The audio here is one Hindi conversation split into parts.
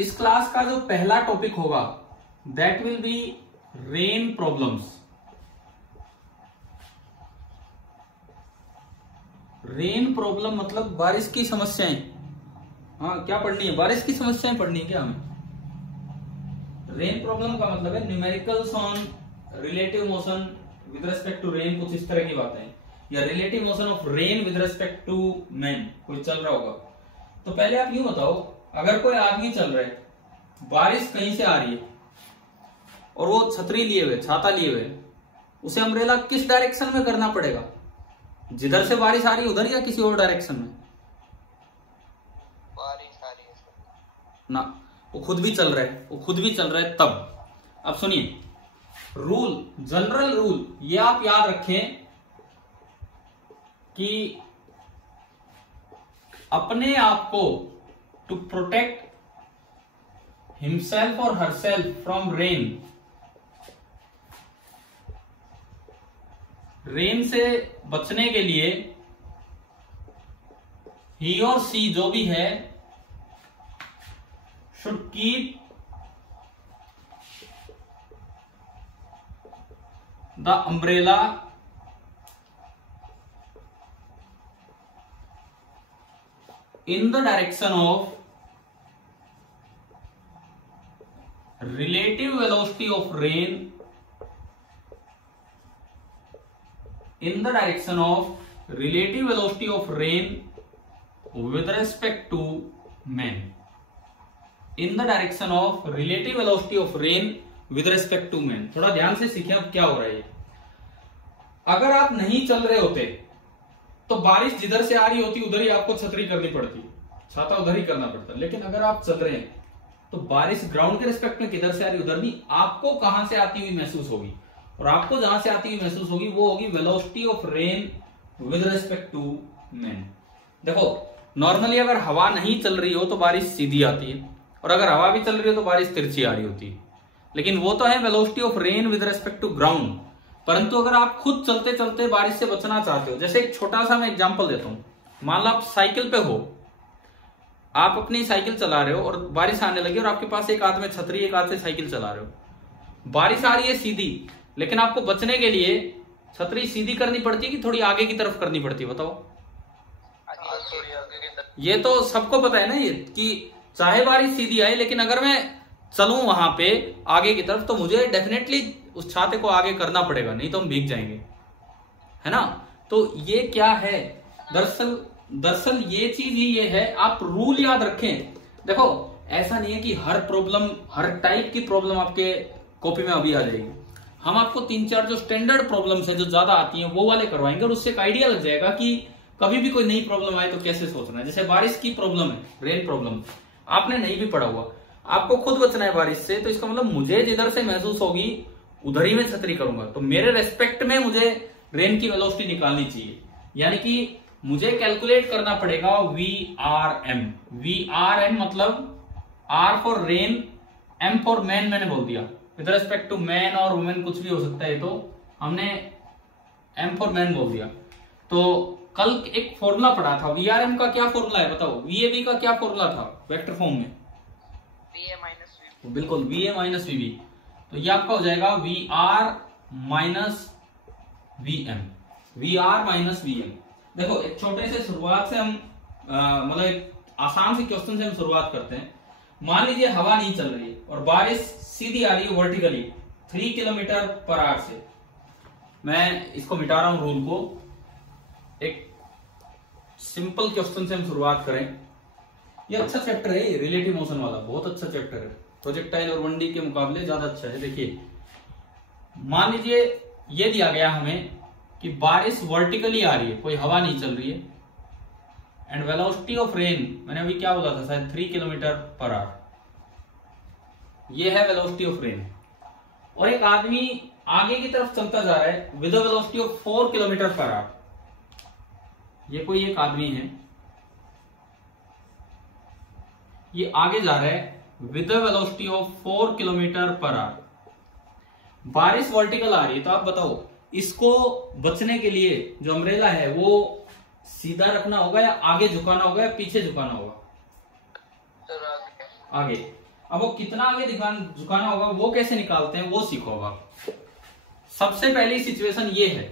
इस क्लास का जो पहला टॉपिक होगा that will be rain problems. Rain problem मतलब बारिश की समस्याएं। हाँ, क्या पढ़नी है? बारिश की समस्याएं पढ़नी है क्या हमें? रेन प्रॉब्लम का मतलब है numericals on relative motion with respect to rain, कुछ इस तरह की बातें, या relative motion of rain with respect to man, कोई चल रहा होगा। तो पहले आप यूं बताओ, अगर कोई आदमी चल रहा है, बारिश कहीं से आ रही है और वो छतरी लिए हुए, छाता लिए हुए, उसे अम्ब्रेला किस डायरेक्शन में करना पड़ेगा? जिधर से बारिश आ रही है उधर, या किसी और डायरेक्शन में? बारिश आ रही है ना, वो खुद भी चल रहा है तब। अब सुनिए, रूल, जनरल रूल ये आप याद रखें कि अपने आप को टू प्रोटेक्ट हिमसेल्फ और हरसेल्फ फ्रॉम रेन, रेन से बचने के लिए ही और सी जो भी है should keep the umbrella in the direction of relative velocity of rain, in the direction of relative velocity of rain with respect to man, in the direction of relative velocity of rain with respect to man। थोड़ा ध्यान से सीखें अब क्या हो रहा है। अगर आप नहीं चल रहे होते तो बारिश जिधर से आ रही होती उधर ही आपको छतरी करनी पड़ती, छाता उधर ही करना पड़ता। लेकिन अगर आप चल रहे हैं तो बारिश ग्राउंड के रिस्पेक्ट में किधर से आ रही उधर नहीं, आपको कहां से आती हुई महसूस होगी, और आपको जहां से आती हुई महसूस होगी वो होगी velocity of rain with respect to man. देखो, नॉर्मली अगर हवा नहीं चल रही हो तो बारिश सीधी आती है, और अगर हवा भी चल रही हो तो बारिश तिरछी आ रही होती है। लेकिन वो तो है velocity of rain with respect to ground. परंतु अगर आप खुद चलते चलते बारिश से बचना चाहते हो, जैसे एक छोटा सा मैं एग्जांपल देता हूं। मान लो आप साइकिल पे हो, आप अपनी साइकिल चला रहे हो और बारिश आने लगी और आपके पास एक हाथ में छतरी, एक हाथ से साइकिल चला रहे हो। बारिश आ रही है सीधी, लेकिन आपको बचने के लिए छतरी सीधी करनी पड़ती है कि थोड़ी आगे की तरफ करनी पड़ती है? बताओ। ये तो सबको पता है ना ये, कि चाहे बारिश सीधी आए, लेकिन अगर मैं चलूं वहां पे आगे की तरफ तो मुझे डेफिनेटली उस छाते को आगे करना पड़ेगा, नहीं तो हम भीग जाएंगे, है ना। तो ये क्या है, दरअसल ये चीज ही ये है। आप रूल याद रखें। देखो, ऐसा नहीं है कि हर प्रॉब्लम, हर टाइप की प्रॉब्लम आपके कॉपी में अभी आ जाएगी। हम आपको 3-4 जो स्टैंडर्ड प्रॉब्लम्स है, जो ज्यादा आती हैं, वो वाले करवाएंगे, और उससे एक आइडिया लग जाएगा कि कभी भी कोई नई प्रॉब्लम आए तो कैसे सोचना है। जैसे बारिश की प्रॉब्लम है, रेन प्रॉब्लम, आपने नहीं भी पढ़ा हुआ, आपको खुद बचना है बारिश से, तो इसका मतलब मुझे जिधर से महसूस होगी उधर ही मैं छतरी करूंगा। तो मेरे रेस्पेक्ट में मुझे रेन की वेलोसिटी निकालनी चाहिए, यानी कि मुझे कैलकुलेट करना पड़ेगा VRM। VRM मतलब R for rain, M for man मैंने बोल दिया, विद रिस्पेक्ट टू मैन और वुमेन कुछ भी हो सकता है, तो हमने M फॉर मैन बोल दिया। तो कल एक फॉर्मूला पढ़ा था, VRM का क्या फॉर्मूला है बताओ? VAB का क्या फॉर्मूला था वेक्टर फॉर्म में? VA minus VB। बिल्कुल, VA माइनस VB। तो ये आपका हो जाएगा VR minus VM, VR minus VM। देखो, एक छोटे से शुरुआत से हम मतलब एक आसान से क्वेश्चन से हम शुरुआत करते हैं। मान लीजिए हवा नहीं चल रही है और बारिश सीधी आ रही है वर्टिकली 3 किलोमीटर पर आवर से। मैं इसको मिटा रहा हूं रूल को, एक सिंपल क्वेश्चन से हम शुरुआत करें। ये अच्छा चैप्टर है, रिलेटिव मोशन वाला बहुत अच्छा चैप्टर है, प्रोजेक्टाइल और 1D के मुकाबले ज्यादा अच्छा है। देखिए, मान लीजिए ये दिया गया हमें कि बारिश वर्टिकली आ रही है, कोई हवा नहीं चल रही है, एंड वेलोसिटी ऑफ रेन, मैंने अभी क्या बोला था शायद 3 किलोमीटर पर आवर, ये है वेलोसिटी ऑफ रेन। और एक आदमी आगे की तरफ चलता जा रहा है with velocity of 4 kilometre per hour. ये कोई एक आदमी है, ये आगे जा रहा है with velocity of 4 kilometre per hour. बारिश वर्टिकल आ रही है, तो आप बताओ इसको बचने के लिए जो अम्ब्रेला है वो सीधा रखना होगा या आगे झुकाना होगा या पीछे झुकाना होगा? सर आगे। आगे। अब वो कितना आगे झुकाना होगा वो कैसे निकालते हैं वो सीखो। अब आप सबसे पहली सिचुएशन ये है,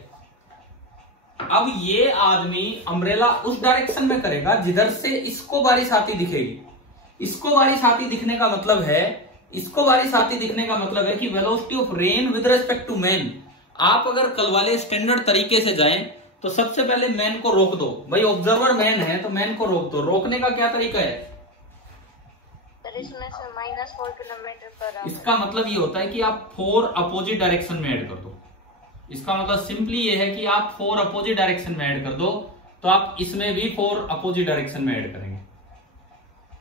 अब ये आदमी अम्ब्रेला उस डायरेक्शन में करेगा जिधर से इसको बारिश आती दिखेगी। इसको बारिश आती दिखने का मतलब है, इसको बारिश आती दिखने का मतलब है कि velocity of rain with respect to man. आप अगर कल वाले स्टैंडर्ड तरीके से जाएं तो सबसे पहले मैन को रोक दो। भाई ऑब्जर्वर मैन है तो मैन को रोक दो। रोकने का क्या तरीका है? इसमें से -4 किलोमीटर पर आवर। इसका मतलब ये होता है कि आप 4 अपोजिट डायरेक्शन में ऐड कर दो। इसका मतलब सिंपली ये है कि आप 4 अपोजिट डायरेक्शन में ऐड कर दो, तो आप इसमें भी 4 अपोजिट डायरेक्शन में ऐड करेंगे।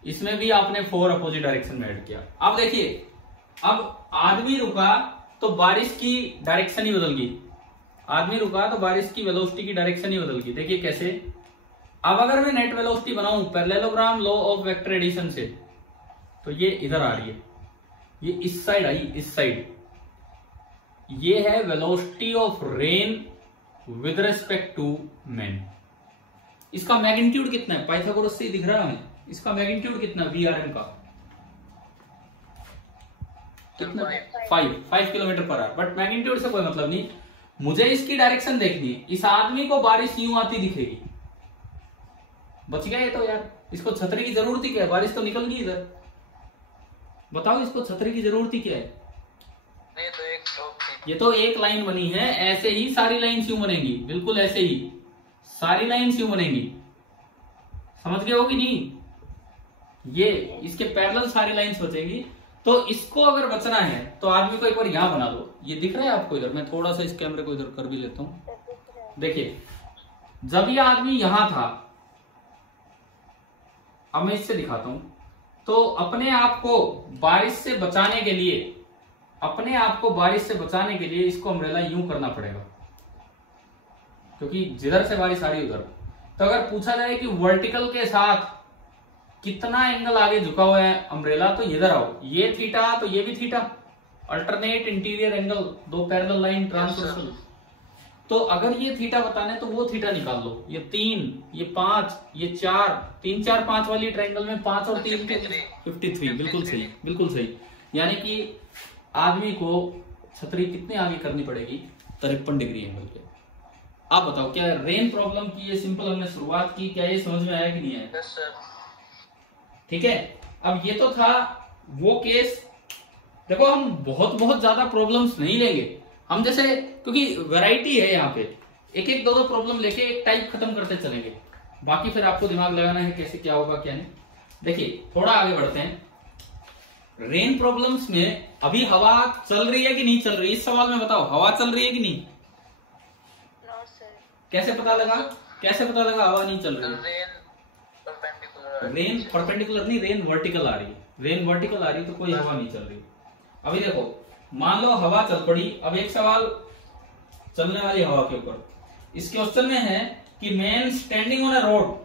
इसमें भी आपने 4 अपोजिट डायरेक्शन में ऐड किया। अब देखिए, अब आदमी रुका तो बारिश की डायरेक्शन ही बदल गई। आदमी रुका तो बारिश की वेलोसिटी की डायरेक्शन ही बदल गई। देखिए कैसे। अब अगर मैं नेट वेलोसिटी बनाऊं parallelogram law of vector addition से, तो ये इधर आ रही है, ये इस साइड आई, इस साइड। ये है velocity of rain with respect to man. इसका मैग्नीट्यूड कितना है? पाइथागोरस से ही दिख रहा है हमें। इसका मैग्नीट्यूड कितना VRM का? कितना? 5 kilometre per hour. But magnitude से कोई मतलब नहीं, मुझे इसकी डायरेक्शन देखनी है। इस आदमी को बारिश यूं आती दिखेगी। बच गया ये तो यार। इसको छतरी की जरूरत ही क्या है? बारिश तो निकल गई इधर। बताओ इसको छतरी की जरूरत ही क्या है? ये तो एक लाइन बनी है, ऐसे ही सारी लाइन यूं बनेगी, बिल्कुल ऐसे ही सारी लाइन यूं बनेगी। समझ गए हो कि नहीं? ये इसके पैरेलल सारी लाइंस बचेगी। तो इसको अगर बचना है तो आदमी को एक बार यहां बना दो। ये दिख रहा है आपको इधर? मैं थोड़ा सा इस कैमरे को इधर कर भी लेता हूं। देखिए, जब ये आदमी यहां था, अब मैं इससे दिखाता हूं, तो अपने आप को बारिश से बचाने के लिए, अपने आप को बारिश से बचाने के लिए इसको अम्ब्रेला यूं करना पड़ेगा, क्योंकि जिधर से बारिश आ रही उधर। तो अगर पूछा जाए कि वर्टिकल के साथ कितना एंगल आगे झुका हुआ है अम्ब्रेला, तो इधर आओ, ये थीटा तो ये भी theta, alternate interior angle, 2 parallel line transversal. तो अगर ये थीटा बताना है तो वो थीटा निकाल लो। ये 3, ये 5, ये 4, 3 4 5 वाली ट्रायंगल में 5 और 3 53। बिल्कुल सही, बिल्कुल सही। यानी कि आदमी को छतरी कितने आगे करनी पड़ेगी? 53 डिग्री एंगल पे। आप बताओ, क्या रेन प्रॉब्लम की ये सिंपल हमने शुरुआत की, क्या ये समझ में आया कि नहीं आया? ठीक है। अब ये तो था वो केस। देखो, हम बहुत ज्यादा प्रॉब्लम्स नहीं लेंगे हम, जैसे क्योंकि वैरायटी है यहाँ पे, एक एक दो प्रॉब्लम लेके एक टाइप खत्म करते चलेंगे। बाकी फिर आपको दिमाग लगाना है कैसे क्या होगा क्या नहीं। देखिए, थोड़ा आगे बढ़ते हैं। रेन प्रॉब्लम्स में अभी हवा चल रही है कि नहीं चल रही? इस सवाल में बताओ, हवा चल रही है कि नहीं? No sir. कैसे पता लगा? कैसे पता लगा हवा नहीं चल रही है? रेन परपेंडिकुलर नहीं, रेन वर्टिकल आ रही है। रेन वर्टिकल आ रही है तो कोई हवा नहीं चल रही। अभी देखो, मान लो हवा चल पड़ी। अब एक सवाल चलने वाली हवा के ऊपर। इस क्वेश्चन में है कि man standing on a road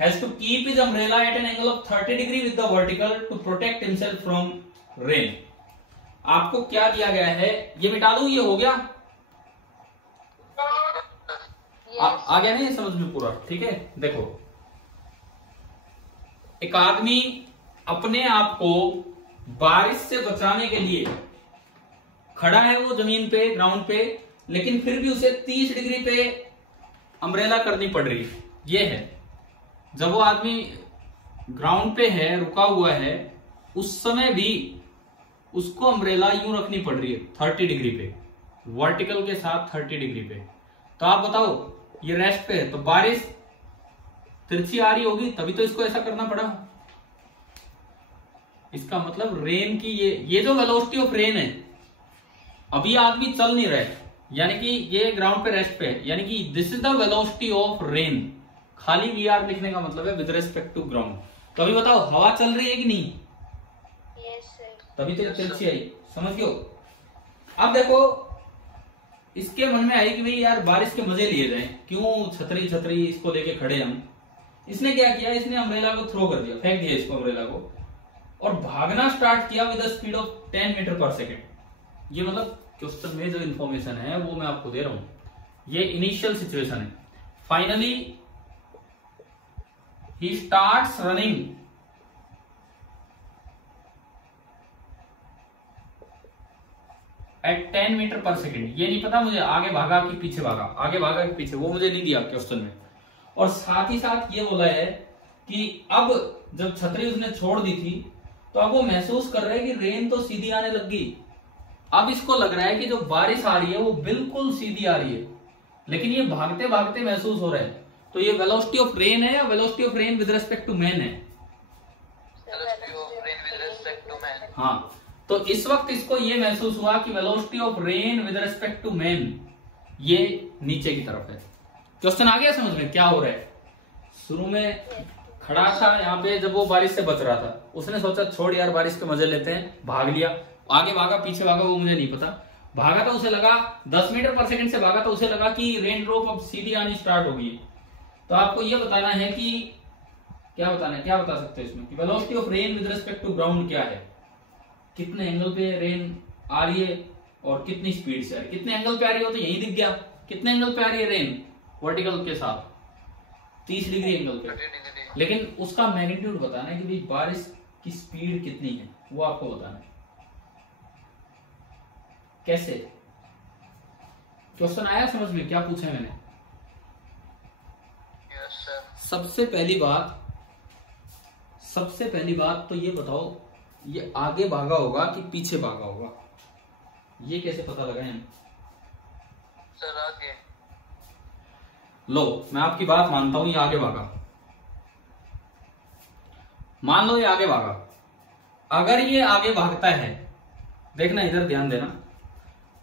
has to keep his umbrella at an angle of 30 degree with the vertical to protect himself from rain. आपको क्या दिया गया है? ये मिटा दूं, ये हो गया। आ गया नहीं समझ में पूरा? ठीक है। देखो, एक आदमी अपने आप को बारिश से बचाने के लिए खड़ा है, वो जमीन पे, ग्राउंड पे, लेकिन फिर भी उसे 30 डिग्री पे अम्ब्रेला करनी पड़ रही है। ये है, जब वो आदमी ग्राउंड पे है, रुका हुआ है, उस समय भी उसको अम्ब्रेला यूं रखनी पड़ रही है 30 डिग्री पे, वर्टिकल के साथ 30 डिग्री पे। तो आप बताओ, ये रेस्ट पे है तो बारिश तिरछी आ रही होगी, तभी तो इसको ऐसा करना पड़ा। इसका मतलब रेन की ये जो वेलोसिटी ऑफ रेन है, अभी आदमी चल नहीं रहा है, यानी कि ये ग्राउंड पे रेस्ट पे है, यानी कि this is the velocity of rain. खाली VR लिखने का मतलब है विद रिस्पेक्ट टू ग्राउंड। तो अभी बताओ, हवा चल रही है कि नहीं? Yes sir. तभी तो तिरछी आई। समझ गए? अब देखो, इसके मन में आई कि भाई यार बारिश के मजे लिए जाए, क्यों छतरी छतरी इसको लेके खड़े हम। इसने क्या किया? इसने अम्ब्रेला को थ्रो कर दिया, फेंक दिया इसको अम्ब्रेला को, और भागना स्टार्ट किया with the speed of 10 metre per second. ये मतलब क्वेश्चन में जो इंफॉर्मेशन है वो मैं आपको दे रहा हूं। ये इनिशियल सिचुएशन है। Finally he starts running at 10 metre per second. ये नहीं पता मुझे आगे भागा कि पीछे भागा, आगे भागा कि पीछे, वो मुझे नहीं दिया क्वेश्चन में। और साथ ही साथ ये बोला है कि अब जब छतरी उसने छोड़ दी थी तो अब वो महसूस कर रहे हैं कि रेन तो सीधी आने लग गई। अब इसको लग रहा है कि जो बारिश आ रही है वो बिल्कुल सीधी आ रही है, लेकिन ये भागते भागते महसूस हो रहा है। तो ये वेलोसिटी ऑफ रेन है या velocity of rain with respect to man है? हाँ, तो इस वक्त इसको ये महसूस हुआ कि velocity of rain with respect to man ये नीचे की तरफ है। क्वेश्चन आ गया समझ में क्या हो रहा है? शुरू में खड़ा था यहाँ पे, जब वो बारिश से बच रहा था, उसने सोचा छोड़ यार बारिश के मजे लेते हैं, भाग लिया। आगे भागा पीछे भागा वो मुझे नहीं पता, भागा तो उसे लगा 10 मीटर पर सेकंड से भागा तो उसे लगा कि रेन ड्रॉप अब सीधी आनी स्टार्ट हो गई। तो आपको ये बताना है कि क्या बताना है, क्या बता सकते हैं इसमें कि velocity of rain with respect to ground क्या है, कितने एंगल पे रेन आ रही है और कितनी स्पीड से आ रही है। कितने एंगल पे आ रही हो तो यही दिख गया, कितने एंगल पे आ रही है रेन वर्टिकल के साथ, 30 डिग्री एंगल पे। लेकिन उसका मैग्नीट्यूड बताना है कि भाई बारिश की स्पीड कितनी है, वो आपको बताना है। कैसे? क्वेश्चन आया समझ में क्या पूछा मैंने? सबसे पहली बात तो ये बताओ, ये आगे भागा होगा कि पीछे भागा होगा, ये कैसे पता लगाएं सर? आगे। लो मैं आपकी बात मानता हूं, ये आगे भागा, मान लो ये आगे भागा। अगर ये आगे भागता है, देखना इधर ध्यान देना,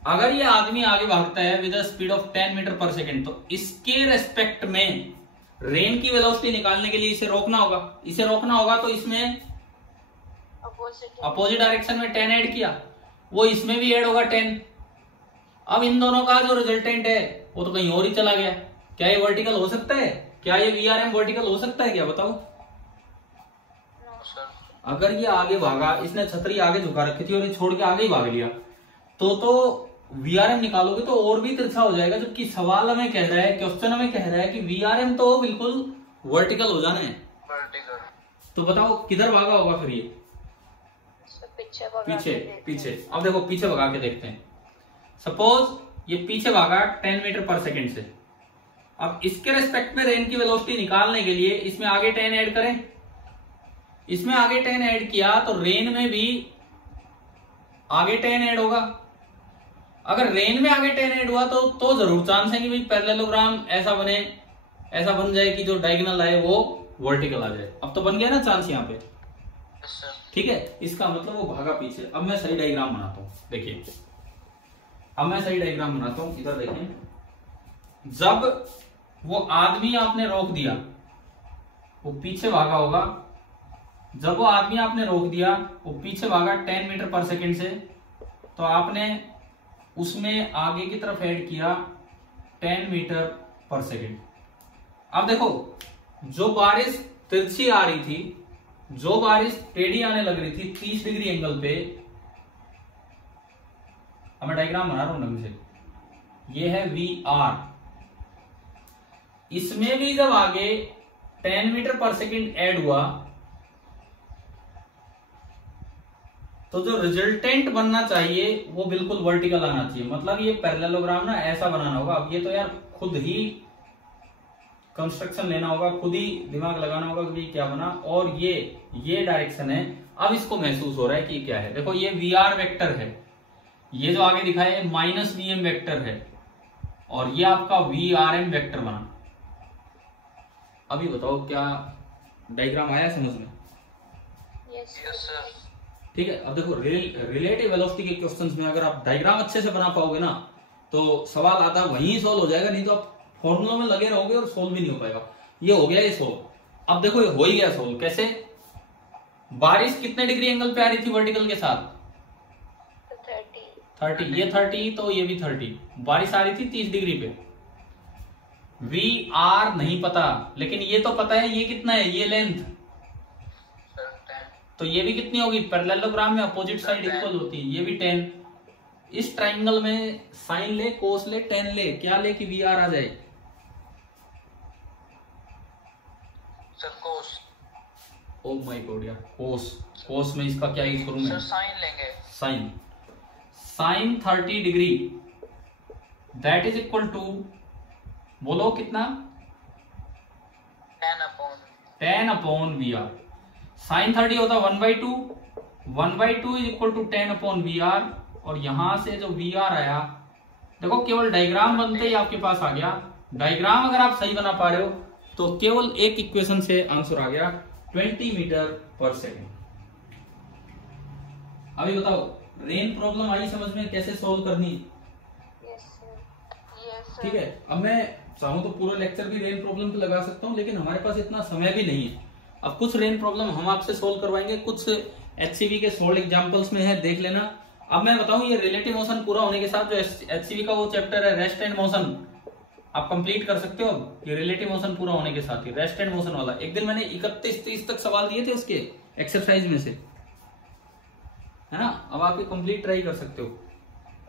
अगर ये आदमी आगे भागता है with speed of 10 metre per second, तो इसके रेस्पेक्ट में रेन की वेलोसिटी निकालने के लिए इसे रोकना होगा। इसे रोकना होगा तो इसमें अपोजिट डायरेक्शन में 10 ऐड किया, वो इसमें भी ऐड होगा 10। अब इन दोनों का जो रिजल्टेंट है वो तो कहीं और ही चला गया। क्या ये वर्टिकल हो सकता है? क्या ये VRM वर्टिकल हो सकता है? क्या बताओ? अगर ये आगे भागा, इसने छतरी आगे झुका रखी थी और ये छोड़ के आगे ही भाग लिया, तो VRM निकालोगे तो और भी तिरछा हो जाएगा। जबकि सवाल हमें कह रहा है, क्वेश्चन हमें कह रहा है कि VRM तो बिल्कुल वर्टिकल हो जाना है। वर्टिकल। तो बताओ किधर भागा होगा फिर ये? पीछे। अब देखो पीछे भगा के देखते हैं। सपोज ये पीछे भागा 10 मीटर पर सेकेंड से। अब इसके रेस्पेक्ट में रेन की वेलोसिटी निकालने के लिए इसमें आगे 10 ऐड करें। इसमें आगे 10 ऐड किया तो रेन में भी आगे 10 ऐड होगा। अगर रेन में आगे 10 ऐड हुआ तो जरूर चांस है कि भाई पैरेललोग्राम ऐसा बने, ऐसा बन जाए कि जो डायगोनल आए वो वर्टिकल आ जाए। अब तो बन गया ना चांस यहाँ पे, ठीक है। इसका मतलब वो भागा पीछे। अब मैं सही डायग्राम बनाता हूं, देखिए अब मैं सही डायग्राम बनाता हूं, इधर देखें। जब वो आदमी आपने रोक दिया, वो पीछे भागा होगा। जब वो आदमी आपने रोक दिया, वो पीछे भागा 10 मीटर पर सेकेंड से, तो आपने उसमें आगे की तरफ ऐड किया 10 मीटर पर सेकेंड। अब देखो जो बारिश तिरछी आ रही थी, जो बारिश टेढ़ी आने लग रही थी 30 डिग्री एंगल पे, अब मैं डायग्राम बना रहा हूं ढंग से। ये है VR। इसमें भी जब आगे 10 मीटर पर सेकेंड ऐड हुआ तो जो रिजल्टेंट बनना चाहिए वो बिल्कुल वर्टिकल आना चाहिए। मतलब ये पैरेललोग्राम ना ऐसा बनाना होगा। अब ये तो यार खुद ही कंस्ट्रक्शन लेना होगा, खुद ही दिमाग लगाना होगा कि क्या बना। और ये डायरेक्शन है। अब इसको महसूस हो रहा है कि क्या है। देखो ये VR वेक्टर है, ये जो आगे दिखा है -VM वेक्टर है, और ये आपका VRM वेक्टर बना। अभी बताओ क्या डायग्राम आया समझ में? Yes sir. ठीक है। अब देखो रिलेटिव वेलोसिटी के क्वेश्चंस में अगर आप डायग्राम अच्छे से बना पाओगे ना तो सवाल आधा वहीं सोल्व हो जाएगा, नहीं तो आप फॉर्मूला में लगे रहोगे और सोल्व भी नहीं हो पाएगा। ये हो गया ये सोल्व। अब देखो ये हो ही गया सोल्व। कैसे? बारिश कितने डिग्री एंगल पे आ रही थी वर्टिकल के साथ? 30। ये 30 तो ये भी 30। बारिश आ रही थी 30 डिग्री पे। VR नहीं पता, लेकिन ये तो पता है ये कितना है, ये लेंथ। तो ये भी कितनी होगी? पैरेललोग्राम में अपोजिट साइड इक्वल होती है, ये भी 10। इस ट्राइंगल में साइन ले, कोस ले, टेन ले, क्या ले कि VR आ जाए? Sir cos. Oh my god यार, कोस में इसका क्या यूज करूं मैं? सर साइन लेंगे। sin 30 degree that is equal to, बोलो कितना, 10/VR। sin 30 होता 1/2, 1/2 इज इक्वल टू 10/VR। और यहां से जो VR आया, देखो केवल डायग्राम बनते ही आपके पास आ गया। डायग्राम अगर आप सही बना पा रहे हो तो केवल एक इक्वेशन से आंसर आ गया 20 मीटर पर सेकेंड। अभी बताओ रेन प्रॉब्लम आई समझ में, कैसे सोल्व करनी? Yes sir. ठीक है, अब मैं चाहूं तो पूरा लेक्चर भी रेन प्रॉब्लम पे लगा सकता हूं, लेकिन हमारे पास इतना समय भी नहीं है। अब कुछ रेन प्रॉब्लम हम आपसे सोल्व करवाएंगे, कुछ एचसीवी के सोल्व एग्जांपल्स में है, देख लेना। अब मैं बताऊं ये रिलेटिव मोशन पूरा होने के साथ जो एचसीवी का वो चैप्टर है रेस्ट एंड मोशन, आप कंप्लीट कर सकते हो। ये रिलेटिव मोशन पूरा होने के साथ ही रेस्ट एंड मोशन वाला, एक दिन मैंने 31-30 तक सवाल दिए थे उसके एक्सरसाइज में से, है ना। अब आप ये कंप्लीट ट्राई कर सकते हो।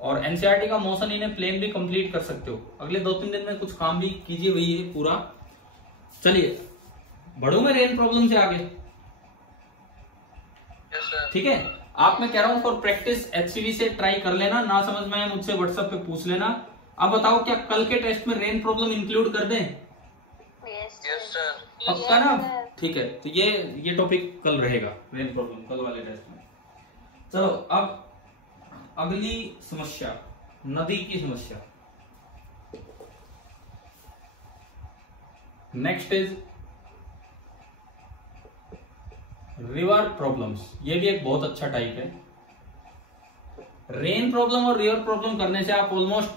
और एनसीईआरटी का मोशन इन प्लेन भी कंप्लीट कर सकते हो। अगले 2-3 दिन में कुछ काम भी कीजिए वही है पूरा। चलिए बढ़ू मैं रेन प्रॉब्लम से आगे, ठीक है। आप मैं कह रहा हूं फॉर प्रैक्टिस एचसीवी से ट्राई कर लेना, ना समझ में मुझसे व्हाट्सएप पे पूछ लेना। अब बताओ क्या कल के टेस्ट में रेन प्रॉब्लम इंक्लूड कर दें? Yes sir. पक्का ना? ठीक है, तो ये टॉपिक कल रहेगा, रेन प्रॉब्लम कल वाले टेस्ट में। चलो अब अगली समस्या, नदी की समस्या। Next is river problems. ये भी एक बहुत अच्छा टाइप है। रेन प्रॉब्लम और रिवर प्रॉब्लम करने से आप ऑलमोस्ट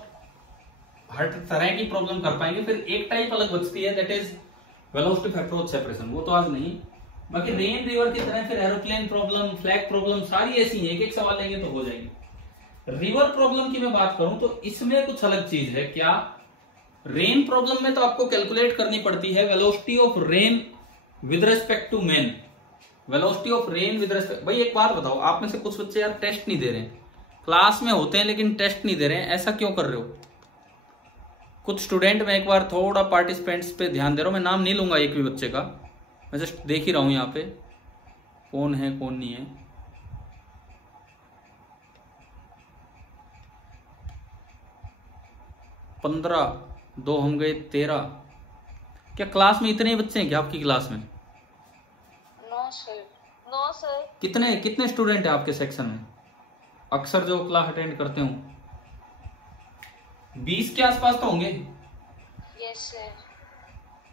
हर तरह की प्रॉब्लम कर पाएंगे। फिर एक टाइप अलग बचती है, that is velocity factor of separation, वो तो आज नहीं। बाकी रेन रिवर की तरह फिर एरोप्लेन प्रॉब्लम, फ्लैग प्रॉब्लम सारी ऐसी है, एक सवाल लेंगे तो हो जाएंगे। रिवर प्रॉब्लम की मैं बात करूं तो इसमें कुछ अलग चीज है। क्या? रेन प्रॉब्लम में तो आपको कैलकुलेट करनी पड़ती है velocity of rain with respect to man. Velocity of rain with respect, भाई एक बात बताओ, आप में से कुछ बच्चे यार टेस्ट नहीं दे रहे हैं, क्लास में होते हैं लेकिन टेस्ट नहीं दे रहे हैं, ऐसा क्यों कर रहे हो? कुछ स्टूडेंट, मैं एक बार थोड़ा पार्टिसिपेंट्स पे ध्यान दे रहा हूं, मैं नाम नहीं लूंगा एक भी बच्चे का, मैं जस्ट देख ही रहा हूं यहाँ पे कौन है कौन नहीं है। पंद्रह, 2 हम गए 13। क्या क्लास में इतने ही बच्चे हैं क्या आपकी क्लास में? No sir. No sir. कितने स्टूडेंट है आपके सेक्शन में? अक्सर जो क्लास अटेंड करते हो 20 के आसपास तो होंगे। Yes sir.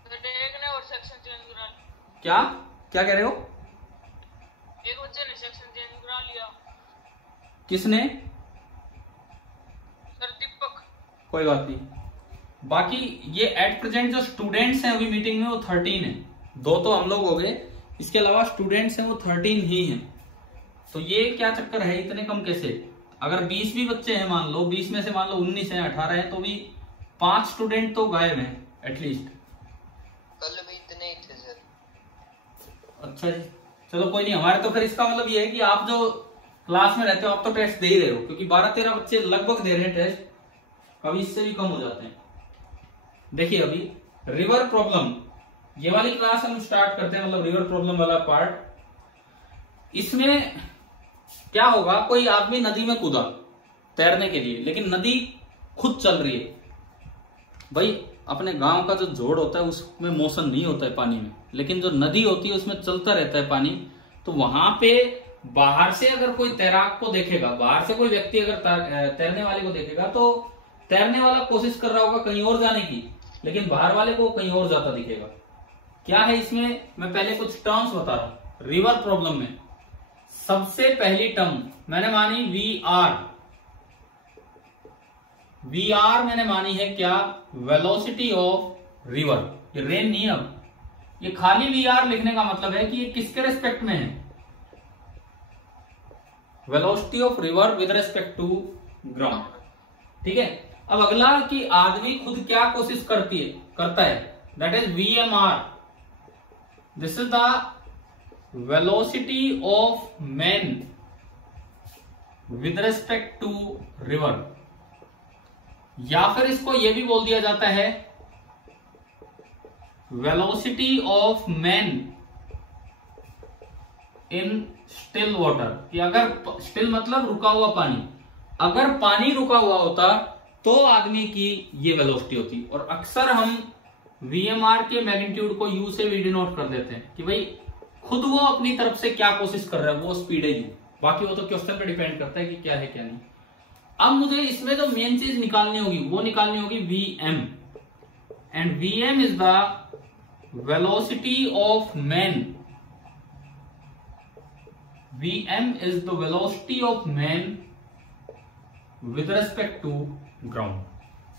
एक ने और सेक्शन चेंज करा लिया। क्या क्या कह रहे हो? एक बच्चे ने सेक्शन चेंज करा लिया। किसने? सर दीपक। कोई बात नहीं। बाकी ये एट प्रेजेंट जो स्टूडेंट्स हैं अभी मीटिंग में वो 13 है। 2 तो हम लोग हो गए, इसके अलावा स्टूडेंट्स हैं वो 13 ही हैं। तो ये क्या चक्कर है, इतने कम कैसे? अगर 20 भी बच्चे हैं मान लो, 20 में से मान लो 19 है, 18 है, तो भी 5 स्टूडेंट तो गायब हैं एटलीस्ट। कल भी इतने ही थे सर। अच्छा जी, चलो कोई नहीं। हमारे तो फिर इसका मतलब ये है कि आप जो क्लास में रहते हो आप तो टेस्ट दे ही रहे हो, क्योंकि 12-13 बच्चे लगभग दे रहे हैं टेस्ट, कभी इससे भी कम हो जाते हैं। देखिए अभी रिवर प्रॉब्लम, ये वाली क्लास हम स्टार्ट करते हैं, मतलब रिवर प्रॉब्लम वाला पार्ट। इसमें क्या होगा, कोई आदमी नदी में कूदा तैरने के लिए, लेकिन नदी खुद चल रही है। भाई अपने गांव का जो जोड़ होता है उसमें मोशन नहीं होता है पानी में, लेकिन जो नदी होती है उसमें चलता रहता है पानी। तो वहां पे बाहर से अगर कोई तैराक को देखेगा, बाहर से कोई व्यक्ति अगर तैरने वाले को देखेगा, तो तैरने वाला कोशिश कर रहा होगा कहीं और जाने की, लेकिन बाहर वाले को कहीं और जाता दिखेगा। क्या है इसमें, मैं पहले कुछ टर्म्स बता रहा हूं। रिवर प्रॉब्लम में सबसे पहली टर्म मैंने मानी VR। VR मैंने मानी है क्या, वेलोसिटी ऑफ रिवर। ये रेन नहीं है, अब ये खाली VR लिखने का मतलब है कि ये किसके रेस्पेक्ट में है, velocity of river with respect to ground. ठीक है। अब अगला कि आदमी खुद क्या कोशिश करता है, that is VMR। This is the velocity of man with respect to river. या फिर इसको यह भी बोल दिया जाता है velocity of man in still water, कि अगर स्टिल मतलब रुका हुआ पानी, अगर पानी रुका हुआ होता तो आदमी की ये वेलोसिटी होती। और अक्सर हम VMR के मैग्नीट्यूड को U से भी डिनोट कर देते हैं कि भाई खुद वो अपनी तरफ से क्या कोशिश कर रहा है, वो स्पीड है U, बाकी वो तो क्वेश्चन पे डिपेंड करता है कि क्या है क्या नहीं। अब मुझे इसमें जो मेन चीज निकालनी होगी वो निकालनी होगी Vm, and Vm is the velocity of man. Vm is the velocity of man with respect to ground.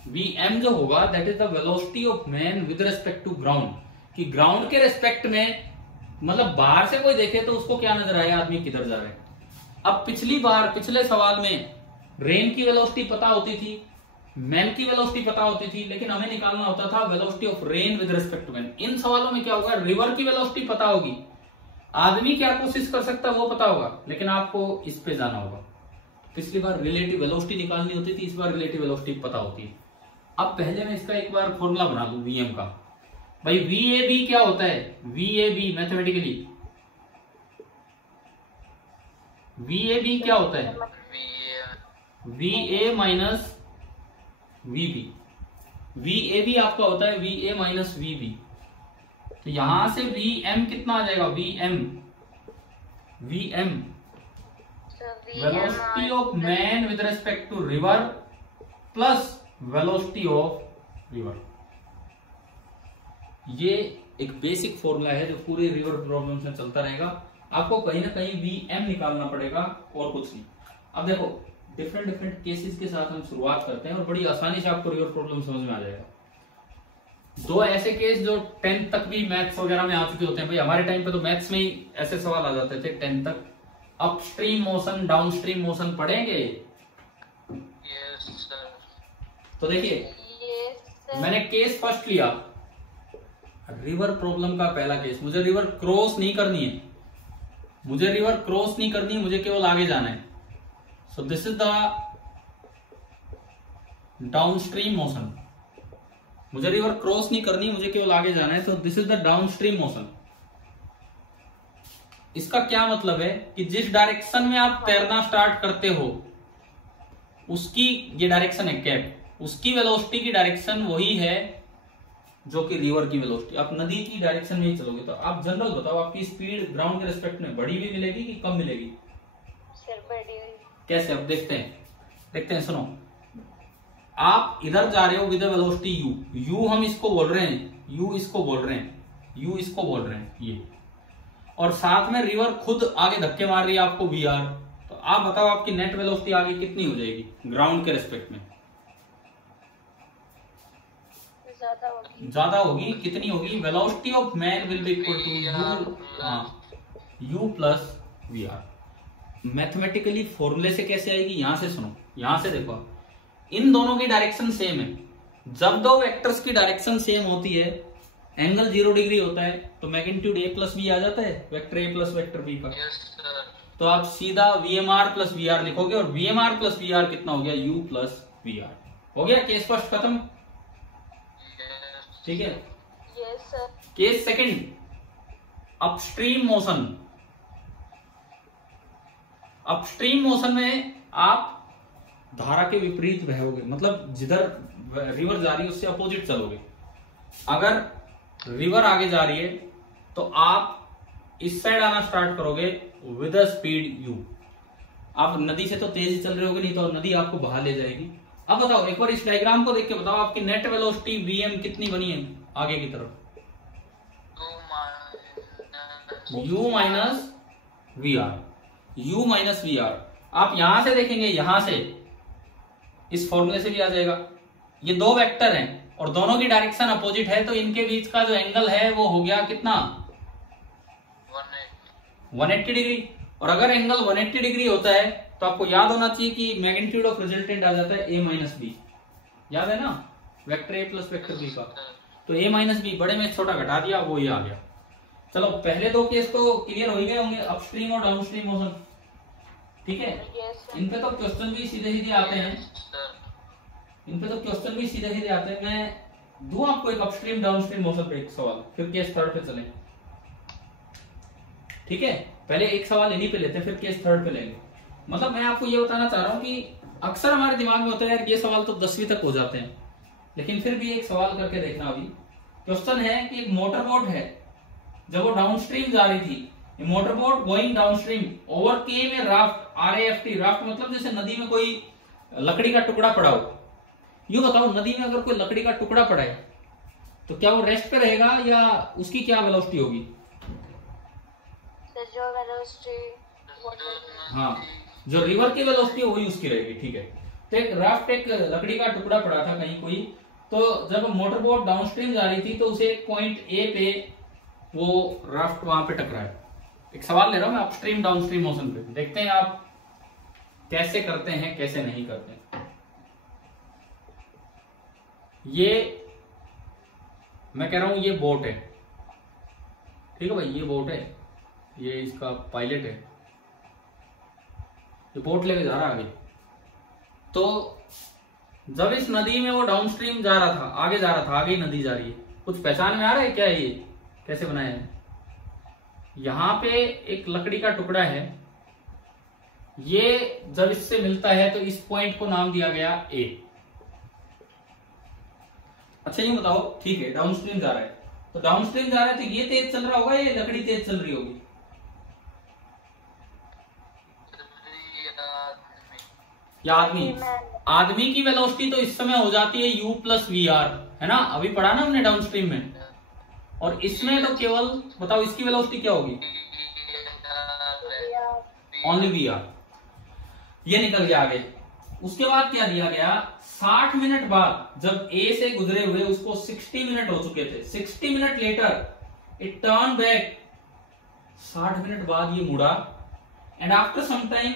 Vm जो होगा that is the velocity of man with respect to ground, कि ग्राउंड के रेस्पेक्ट में, मतलब बाहर से कोई देखे तो उसको क्या नजर आएगा, आदमी किधर जा रहा है। अब पिछले सवाल में रेन की वेलोसिटी पता होती थी, मैन की वेलोसिटी पता होती थी, लेकिन हमें निकालना होता था velocity of rain with respect to man. इन सवालों में क्या होगा, रिवर की वेलोसिटी पता होगी, आदमी क्या कोशिश कर सकता है वो पता होगा, लेकिन आपको इस पे जाना होगा। पिछली बार रिलेटिव वेलोसिटी निकालनी होती थी, इस बार रिलेटिव वेलोसिटी पता होती है। अब पहले मैं इसका एक बार फॉर्मूला बना दूं Vm का। भाई VAB क्या होता है, VAB मैथमेटिकली VAB क्या होता है, VA माइनस VB। VAB आपका होता है VA माइनस VB। तो यहां से Vm कितना आ जाएगा, VM velocity of man with respect to river plus velocity of river. ये एक बेसिक फॉर्मूला है जो पूरी रिवर प्रॉब्लम्स में चलता रहेगा। आपको कहीं ना कहीं Vm निकालना पड़ेगा और कुछ नहीं। अब देखो डिफरेंट केसेस के साथ हम शुरुआत करते हैं और बड़ी आसानी से आपको रिवर प्रॉब्लम समझ में आ जाएगा। दो ऐसे केस जो 10th तक भी मैथ्स वगैरह में आ चुके होते हैं। भाई हमारे टाइम पे तो मैथ्स में ही ऐसे सवाल आ जाते थे 10th तक। अपस्ट्रीम मोशन डाउनस्ट्रीम मोशन पढ़ेंगे? Yes sir. तो देखिए मैंने केस फर्स्ट लिया, रिवर प्रॉब्लम का पहला केस। मुझे रिवर क्रॉस नहीं करनी है, मुझे केवल आगे जाना है। सो this is the downstream motion. मुझे रिवर क्रॉस नहीं करनी, मुझे केवल आगे जाना है। तो this is the downstream motion. इसका क्या मतलब है कि जिस डायरेक्शन में आप तैरना स्टार्ट करते हो उसकी, ये डायरेक्शन है कैप, उसकी वेलोसिटी की डायरेक्शन वही है जो कि रिवर की वेलोसिटी। आप नदी की डायरेक्शन में ही चलोगे तो आप जनरल बताओ आपकी स्पीड ग्राउंड के रिस्पेक्ट में बड़ी भी मिलेगी कि कम मिलेगी? सर बड़ी। कैसे, अब देखते हैं। सुनो, आप इधर जा रहे हो विद वेलोसिटी u हम इसको बोल रहे हैं, u इसको बोल रहे हैं ये, और साथ में रिवर खुद आगे धक्के मार रही है आपको VR। तो आप बताओ आपकी नेट वेलोसिटी आगे कितनी हो जाएगी ग्राउंड के रेस्पेक्ट में? ज्यादा होगी। कितनी होगी? Velocity of man will be equal to u plus VR। Mathematically फॉर्मूले से कैसे आएगी? यहां से सुनो, यहां से देखो, इन दोनों की डायरेक्शन सेम है। जब दो वेक्टर्स की डायरेक्शन सेम होती है, एंगल 0 डिग्री होता है, तो मैग्नीट्यूड A प्लस B आ जाता है, vector A plus vector B का। तो आप सीधा VMR प्लस VR लिखोगे, और VMR प्लस VR कितना हो गया? U plus VR। हो गया केस फर्स्ट खत्म, ठीक है। Yes sir. Case second, upstream motion. Upstream motion में आप धारा के विपरीत बहोगे, मतलब जिधर रिवर जा रही है उससे अपोजिट चलोगे। अगर रिवर आगे जा रही है तो आप इस साइड आना स्टार्ट करोगे विद अ स्पीड u। आप नदी से तो तेज चल रहे होगे, नहीं तो नदी आपको बहा ले जाएगी। अब बताओ एक बार इस डायग्राम को देख के बताओ आपकी नेट वेलोसिटी Vm कितनी बनी है आगे की तरफ? u minus VR। आप यहां से देखेंगे, यहां से इस फॉर्मूले से भी आ जाएगा। ये दो वेक्टर हैं और दोनों की डायरेक्शन अपोजिट है, तो इनके बीच का जो एंगल है वो हो गया कितना? 180 डिग्री। और अगर एंगल 180 डिग्री होता है तो आपको याद होना चाहिए कि मैग्नीट्यूड ऑफ रिजल्टेंट आ जाता है A माइनस बी। याद है ना, vector A plus vector B का। तो A माइनस बी, बड़े में छोटा घटा दिया, वो ये आ गया। चलो पहले दो केस तो क्लियर हो गए होंगे, अपस्ट्रीम और डाउनस्ट्रीम मोशन, ठीक है। इन पे तो क्वेश्चन भी सीधे सीधे आते हैं, मैं दूं आपको एक अपस्ट्रीम डाउनस्ट्रीम मोशन पे एक सवाल, फिर केस थर्ड पे चलें, ठीक है। पहले एक सवाल इन्हीं पे लेते हैं, फिर केस थर्ड पे लेंगे। मतलब मैं आपको ये बताना चाह रहा हूं कि अक्सर हमारे दिमाग में होता है यार ये सवाल तो 10वीं तक हो जाते हैं, लेकिन फिर भी एक सवाल करके देखना। अभी क्वेश्चन है कि एक मोटर बोट है, जब वो डाउनस्ट्रीम जा रही थी, motor boat going downstream overcame a raft, RAFT, raft मतलब जैसे नदी में कोई लकड़ी का टुकड़ा पड़ा हो। यूं बताओ, नदी में अगर कोई लकड़ी का टुकड़ा पड़ा है तो क्या वो रेस्ट पे रहेगा या उसकी क्या वेलोसिटी होगी? सर जो वेलोसिटी हाँ, जो रिवर की वेलोसिटी वही उसकी रहेगी, ठीक है। तो एक राफ्ट, एक लकड़ी का टुकड़ा पड़ा था कहीं कोई, तो जब मोटर बोट डाउनस्ट्रीम जा रही थी तो उसे पॉइंट ए पे वो राफ्ट वहां पे टकराया। एक सवाल ले रहा हूं मैं अपस्ट्रीम डाउनस्ट्रीम मोशन पे, देखते हैं आप कैसे करते हैं कैसे नहीं करते हैं। ये मैं कह रहा हूं ये बोट है, ठीक है भाई, ये बोट है, ये इसका पायलट है, ये बोट लेके जा रहा है आगे। तो जब इस नदी में वो डाउनस्ट्रीम जा रहा था, आगे जा रहा था, आगे ही नदी जा रही है, कुछ पहचान में आ रहा है क्या ये कैसे बनाया है? यहां पे एक लकड़ी का टुकड़ा है, ये जब इससे मिलता है तो इस पॉइंट को नाम दिया गया ए। अच्छा ये बताओ, ठीक है डाउनस्ट्रीम जा रहा है, तो डाउनस्ट्रीम जा रहा है तो ये तेज चल रहा होगा या लकड़ी तेज चल रही होगी? या आदमी? आदमी की वेलोसिटी तो इस समय हो जाती है u+vr, है ना, अभी पढ़ा ना हमने डाउनस्ट्रीम में। और इसमें तो केवल बताओ इसकी वेलोसिटी क्या होगी? ओनली vr, ये निकल गया आगे। उसके बाद क्या दिया गया, 60 मिनट बाद जब ए से गुजरे हुए उसको 60 मिनट हो चुके थे, 60 minute later it turn back, 60 minute बाद ये मुड़ा, and after some time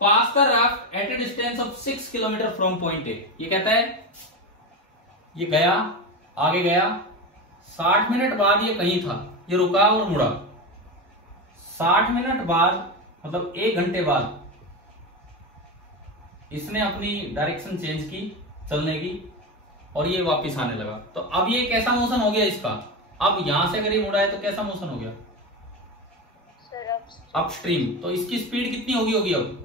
pass the raft at a distance of 6 kilometre from point A. ये कहता है ये गया, आगे गया, 60 मिनट बाद ये कहीं था, ये रुका और मुड़ा, 60 मिनट बाद मतलब 1 घंटे बाद इसने अपनी डायरेक्शन चेंज की चलने की और ये वापस आने लगा। तो अब ये कैसा मोशन हो गया इसका? अब यहां से अगर ये मुड़ा है तो कैसा मोशन हो गया? अपस्ट्रीम। तो इसकी स्पीड कितनी होगी अब?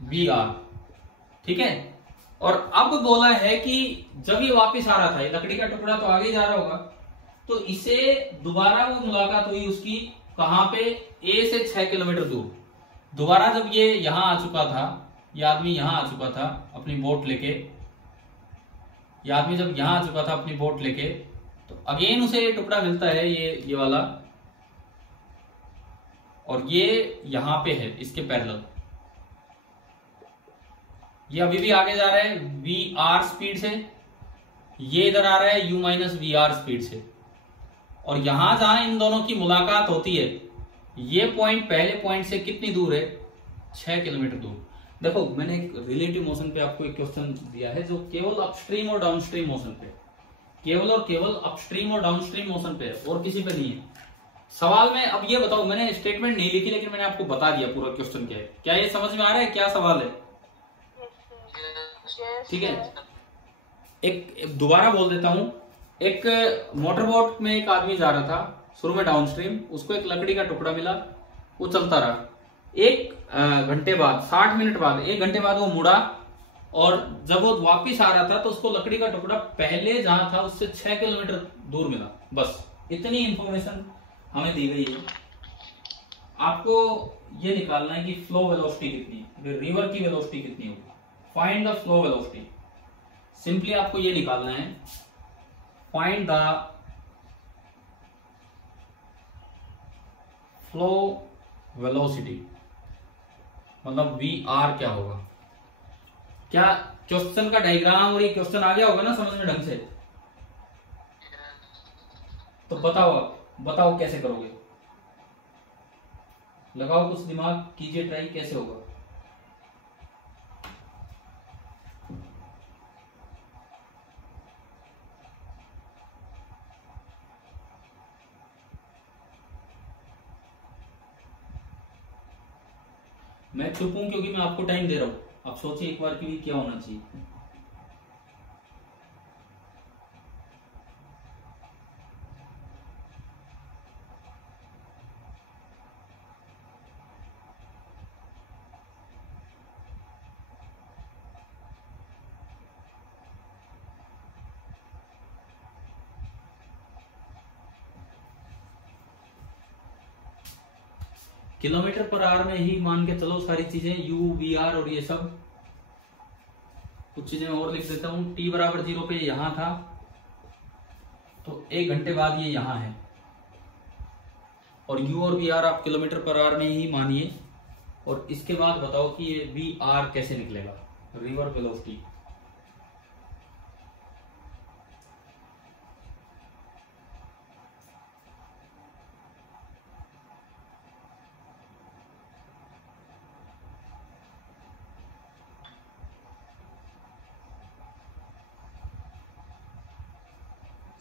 u-vr, ठीक है। और अब बोला है कि जब ये वापस आ रहा था, ये लकड़ी का टुकड़ा तो आगे जा रहा होगा, तो इसे दोबारा वो मुलाकात हुई उसकी कहां पे? ए से 6 किलोमीटर दूर। दोबारा जब ये यहां आ चुका था, ये आदमी यहां आ चुका था अपनी बोट लेके, ये आदमी जब यहां आ चुका था अपनी बोट लेके, तो अगेन उसे ये टुकड़ा मिलता है, ये वाला, और ये यहां पे है इसके पैरेलल। ये अभी भी आगे जा रहा है vr स्पीड से, ये इधर आ रहा है u-vr स्पीड से, और यहां जहां इन दोनों की मुलाकात होती है, ये पॉइंट पहले पॉइंट से कितनी दूर है? 6 किलोमीटर दूर। देखो मैंने एक रिलेटिव मोशन पे आपको एक क्वेश्चन दिया है जो केवल अपस्ट्रीम और डाउनस्ट्रीम मोशन पे, केवल और केवल अपस्ट्रीम और डाउनस्ट्रीम मोशन पे है और किसी पे नहीं है। सवाल में अब ये बताओ, मैंने स्टेटमेंट नहीं लिखी लेकिन मैंने आपको बता दिया पूरा क्वेश्चन क्या है। क्या ये समझ में आ रहा है क्या सवाल है? ठीक है, एक दोबारा बोल देता हूं। एक मोटर बोट में एक आदमी जा रहा था शुरू में डाउनस्ट्रीम, उसको एक लकड़ी का टुकड़ा मिला, वो चलता रहा। 1 घंटे बाद, 60 मिनट बाद, 1 घंटे बाद वो मुड़ा, और जब वो वापिस आ रहा था तो उसको लकड़ी का टुकड़ा पहले जहां था उससे 6 किलोमीटर दूर मिला। बस इतनी इंफॉर्मेशन हमें दी गई है। आपको ये निकालना है कि फ्लो वेलोसिटी कितनी है, रिवर की वेलोसिटी कितनी होगी। Find the flow velocity. Simply आपको ये निकालना है, फाइंड द फ्लो वेलोसिटी, मतलब vr क्या होगा। क्या क्वेश्चन का डायग्राम और ये क्वेश्चन आ गया होगा ना समझ में ढंग से? तो बताओ कैसे करोगे, लगाओ कुछ दिमाग, कीजिए ट्राई, कैसे होगा। मैं चुप हूं क्योंकि मैं आपको टाइम दे रहा हूं। आप सोचिए एक बार के लिए क्या होना चाहिए। किलोमीटर पर आवर में ही मान के चलो सारी चीजें, यू वी आर और ये सब। कुछ चीजें और लिख देता हूं। t बराबर 0 पे यहां था, तो 1 घंटे बाद ये यहां है। और u और वी आर आप किलोमीटर पर आवर में ही मानिए। और इसके बाद बताओ कि ये वी आर कैसे निकलेगा, रिवर वेलोसिटी।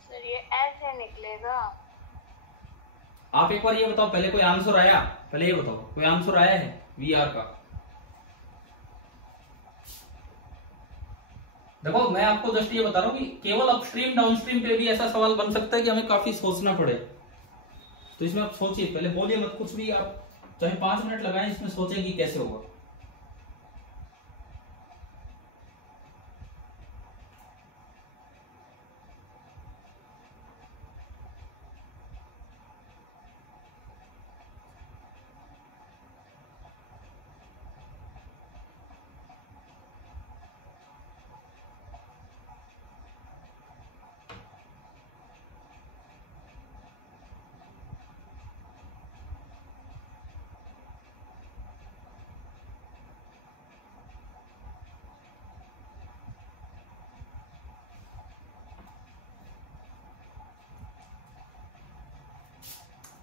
सर ये ऐसे निकलेगा। आप एक बार ये बताओ, पहले कोई आंसर आया? पहले ये बताओ, कोई आंसर आया है वी आर का? देखो मैं आपको जस्ट ये बता रहा हूं कि केवल अपस्ट्रीम डाउनस्ट्रीम पे भी ऐसा सवाल बन सकता है कि हमें काफी सोचना पड़े। तो इसमें आप सोचिए, पहले बोलिए मत कुछ भी, आप चाहे 5 मिनट लगाएं इसमें सोचें कि कैसे होगा।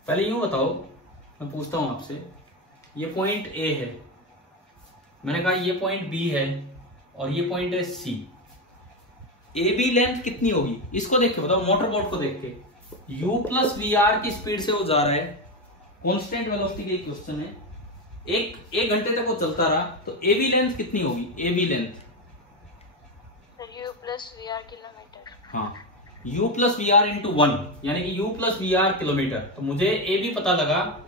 पहले यूं बताओ, मैं पूछता हूं आपसे, ये पॉइंट ए है, मैंने कहा ये पॉइंट बी है और ये पॉइंट है सी। ए बी लेंथ कितनी होगी इसको देख के बताओ, मोटर बोट को देख के। u प्लस वी आर की स्पीड से वो जा रहा है, कांस्टेंट वेलोसिटी का क्वेश्चन है, एक घंटे तक वो चलता रहा, तो ए बी लेंथ कितनी होगी? A B length sir u plus V R kilometre. हाँ, u plus V R into 1, यानी कि u plus V R kilometre. तो मुझे ए बी पता लगा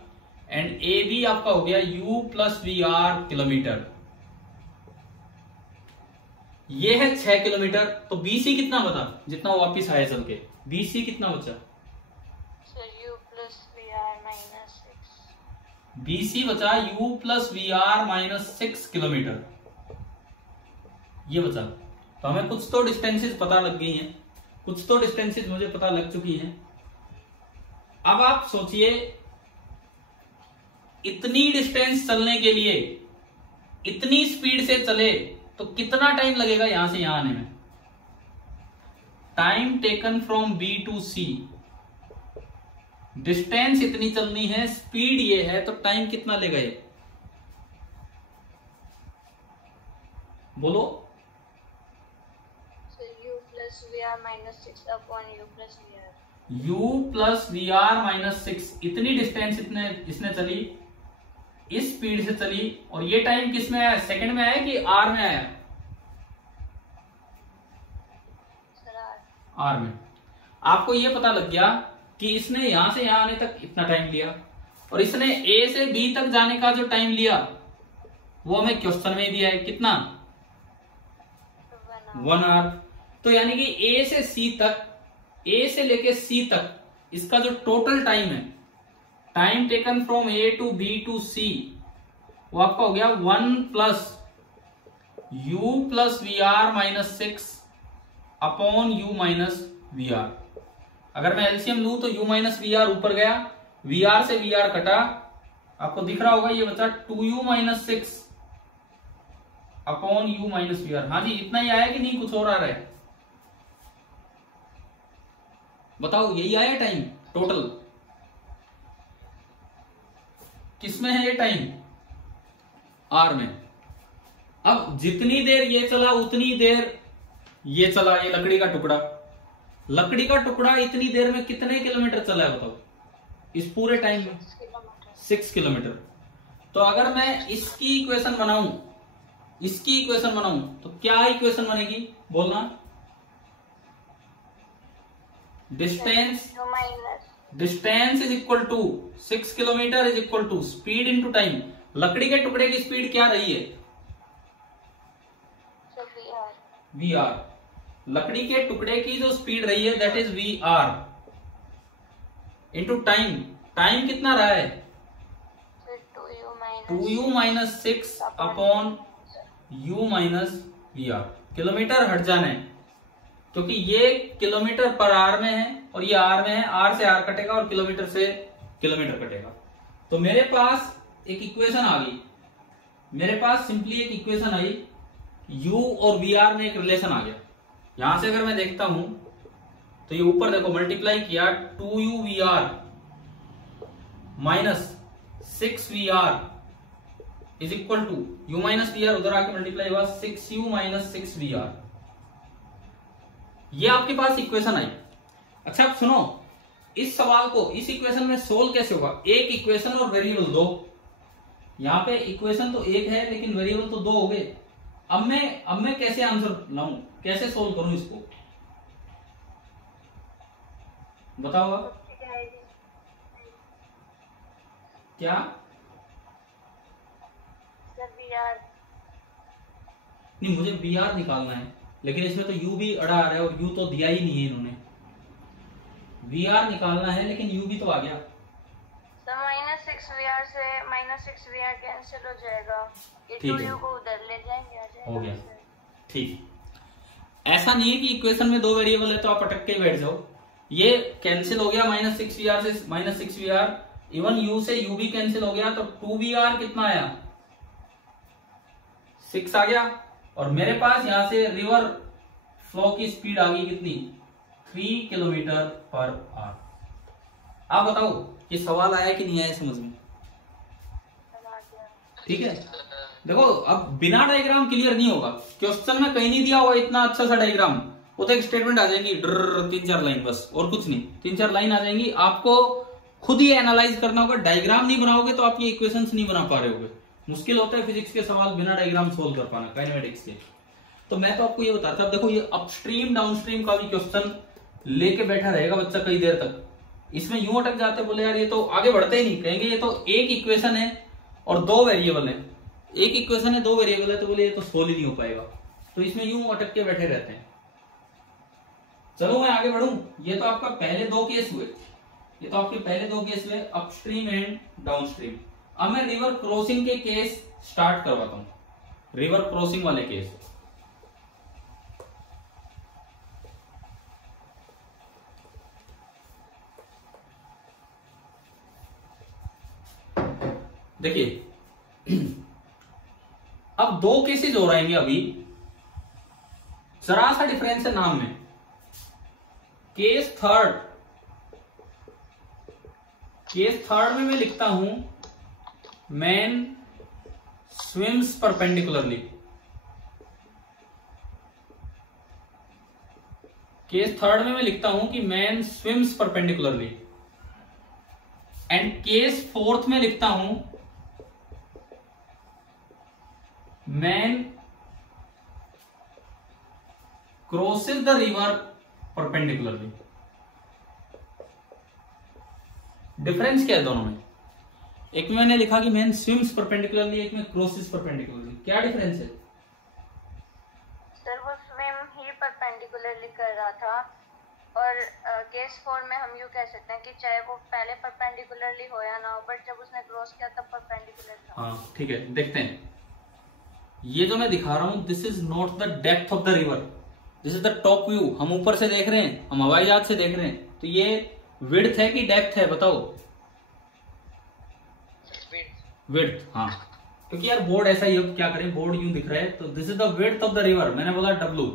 एंड ए बी आपका हो गया u plus V R kilometre. ये है 6 किलोमीटर। तो BC कितना बता, जितना वो वापिस आया चल के, BC कितना बचा? Sir u plus V R minus 6। BC बचा u plus V R minus 6 kilometre, ये बचा। तो हमें कुछ तो डिस्टेंसेस पता लग गई हैं, कुछ तो डिस्टेंसेस मुझे पता लग चुकी हैं। अब आप सोचिए, इतनी डिस्टेंस चलने के लिए इतनी स्पीड से चले तो कितना टाइम लगेगा यहां से यहां आने में? Time taken from B to C, distance इतनी चलनी है, स्पीड ये है, तो टाइम कितना लेगा ये? बोलो। Sir u plus V R minus 6 upon u plus V R. u plus V R minus 6, इतनी डिस्टेंस इसने चली, इस स्पीड से चली, और ये टाइम किस में आया? सेकंड में आया कि आर में आया? सर आर में। आपको ये पता लग गया कि इसने यहां से यहां आने तक इतना टाइम लिया, और इसने ए से बी तक जाने का जो टाइम लिया वो हमें क्वेश्चन में दिया है, कितना? 1 आवर। तो यानी कि ए से सी तक, ए से लेके सी तक इसका जो टोटल टाइम है, time taken from A to B to C, वो आपका हो गया 1 plus u plus V R minus 6 upon u minus V R. अगर मैं एलसीएम लू तो u माइनस वी आर ऊपर गया, वी आर से वी आर कटा, आपको दिख रहा होगा ये बचा 2u minus 6 upon u minus V R. हाँ जी, इतना ही आया कि नहीं कुछ और आ रहा है? बताओ, यही आया टाइम टोटल? किसमें है ये टाइम? आर में। अब जितनी देर ये चला उतनी देर ये चला, ये लकड़ी का टुकड़ा, लकड़ी का टुकड़ा इतनी देर में कितने किलोमीटर चला है बताओ इस पूरे टाइम में? 6 किलोमीटर। तो अगर मैं इसकी इक्वेशन बनाऊं, इसकी इक्वेशन बनाऊं, तो क्या इक्वेशन बनेगी बोलना? Distance is equal to 6 kilometre is equal to speed into time. लकड़ी के टुकड़े की स्पीड क्या रही है? V R. लकड़ी के टुकड़े की जो स्पीड रही है that is V R into time. Time कितना रहा है? 2u minus 6 upon u minus VR। Kilometre हट जाना है क्योंकि ये किलोमीटर पर आर में है और ये आर में है, आर से आर कटेगा और किलोमीटर से किलोमीटर कटेगा। तो मेरे पास एक इक्वेशन आ गई, मेरे पास सिंपली एक इक्वेशन आई, u और VR में एक रिलेशन आ गया। यहां से अगर मैं देखता हूं तो ये ऊपर देखो मल्टीप्लाई किया 2u VR minus 6VR is equal to u minus VR, उधर आके मल्टीप्लाई हुआ 6u माइनस 6VR। ये आपके पास इक्वेशन आई। अच्छा आप सुनो, इस सवाल को इस इक्वेशन में सोल्व कैसे होगा? एक इक्वेशन और वेरिएबल दो, यहां पे इक्वेशन तो एक है लेकिन वेरिएबल तो दो हो गए। अब मैं कैसे आंसर लाऊं, कैसे सोल्व करूं इसको बताओ आप। क्या नहीं, मुझे VR निकालना है लेकिन इसमें तो u भी अड़ा आ रहा है और u तो दिया ही नहीं है इन्होंने। VR निकालना है लेकिन u भी तो आ गया। माइनस 6VR से माइनस 6VR कैंसिल हो जाएगा, ठीक है, को उधर ले जाएंगे, आ जाएगा। हो गया, ठीक। ऐसा नहीं है कि इक्वेशन में दो वेरिएबल है तो आप अटक के बैठ जाओ। ये कैंसिल हो गया, माइनस 6VR से माइनस 6VR, इवन u से u भी कैंसिल हो गया तो 2VR कितना आया? 6 आ गया। और मेरे पास यहां से रिवर फ्लो की स्पीड आ गई कितनी? 3 किलोमीटर पर आवर। आप बताओ ये सवाल आया कि नहीं आया समझ में? ठीक है, देखो अब बिना डायग्राम क्लियर नहीं होगा, क्वेश्चन में कहीं नहीं दिया हुआ इतना अच्छा सा डायग्राम। वो तो एक स्टेटमेंट आ जाएंगी, ड्र 3-4 लाइन बस, और कुछ नहीं, 3-4 लाइन आ जाएंगी। आपको खुद ही एनालाइज करना होगा। डायग्राम नहीं बनाओगे तो आप ये इक्वेशंस नहीं बना पा रहे होगे। मुश्किल होता है फिजिक्स के सवाल बिना डायग्राम सोल्व कर पाना, काइनेमेटिक्स के। तो मैं तो आपको ये बता रहा था, देखो ये अपस्ट्रीम डाउनस्ट्रीम का भी क्वेश्चन लेके बैठा रहेगा बच्चा कई देर तक। इसमें यूं अटक जाते, बोले यार ये तो आगे बढ़ते ही नहीं, कहेंगे ये तो एक इक्वेशन है और दो वेरिएबल है, एक इक्वेशन है दो वेरिएबल है, तो बोले ये तो सोल्व ही नहीं हो पाएगा। तो इसमें यूं अटक के बैठे रहते हैं। चलो मैं आगे बढ़ूं। ये तो आपका पहले दो केस हुए, ये तो आपके पहले दो केस हुए, अपस्ट्रीम एंड डाउनस्ट्रीम। अब मैं रिवर क्रॉसिंग के केस स्टार्ट करवाता हूं, रिवर क्रॉसिंग वाले केस। देखिए अब दो केसेस हो रहेंगे अभी, जरा सा डिफरेंस है नाम में। केस थर्ड में मैं लिखता हूं man swims perpendicularly. Case third में मैं लिखता हूं कि man swims perpendicularly. And case fourth में लिखता हूं man crosses the river perpendicularly. Difference क्या है दोनों में? एक में मैंने लिखा कि मैन स्विम्स परपेंडिकुलरली, एक में क्रॉसेस परपेंडिकुलरली। क्या डिफरेंस है? सर वो स्विम ही परपेंडिकुलरली कर रहा था, और केस 4 में हम यूं कह सकते हैं कि चाहे वो पहले परपेंडिकुलरली हो या ना हो, बट जब उसने क्रॉस किया तब परपेंडिकुलर था। हाँ ठीक है, देखते हैं। ये जो मैं दिखा रहा हूं, this is not the depth of the river, this is the top view. हम ऊपर से देख रहे हैं, हम हवाई जहाज से देख रहे हैं, तो ये विड्थ है कि डेप्थ है बताओ? विड्थ। हाँ, क्योंकि यार बोर्ड ऐसा ही है, क्या करें, बोर्ड यूं दिख रहा है। तो this is the width of the river, मैंने बोला W,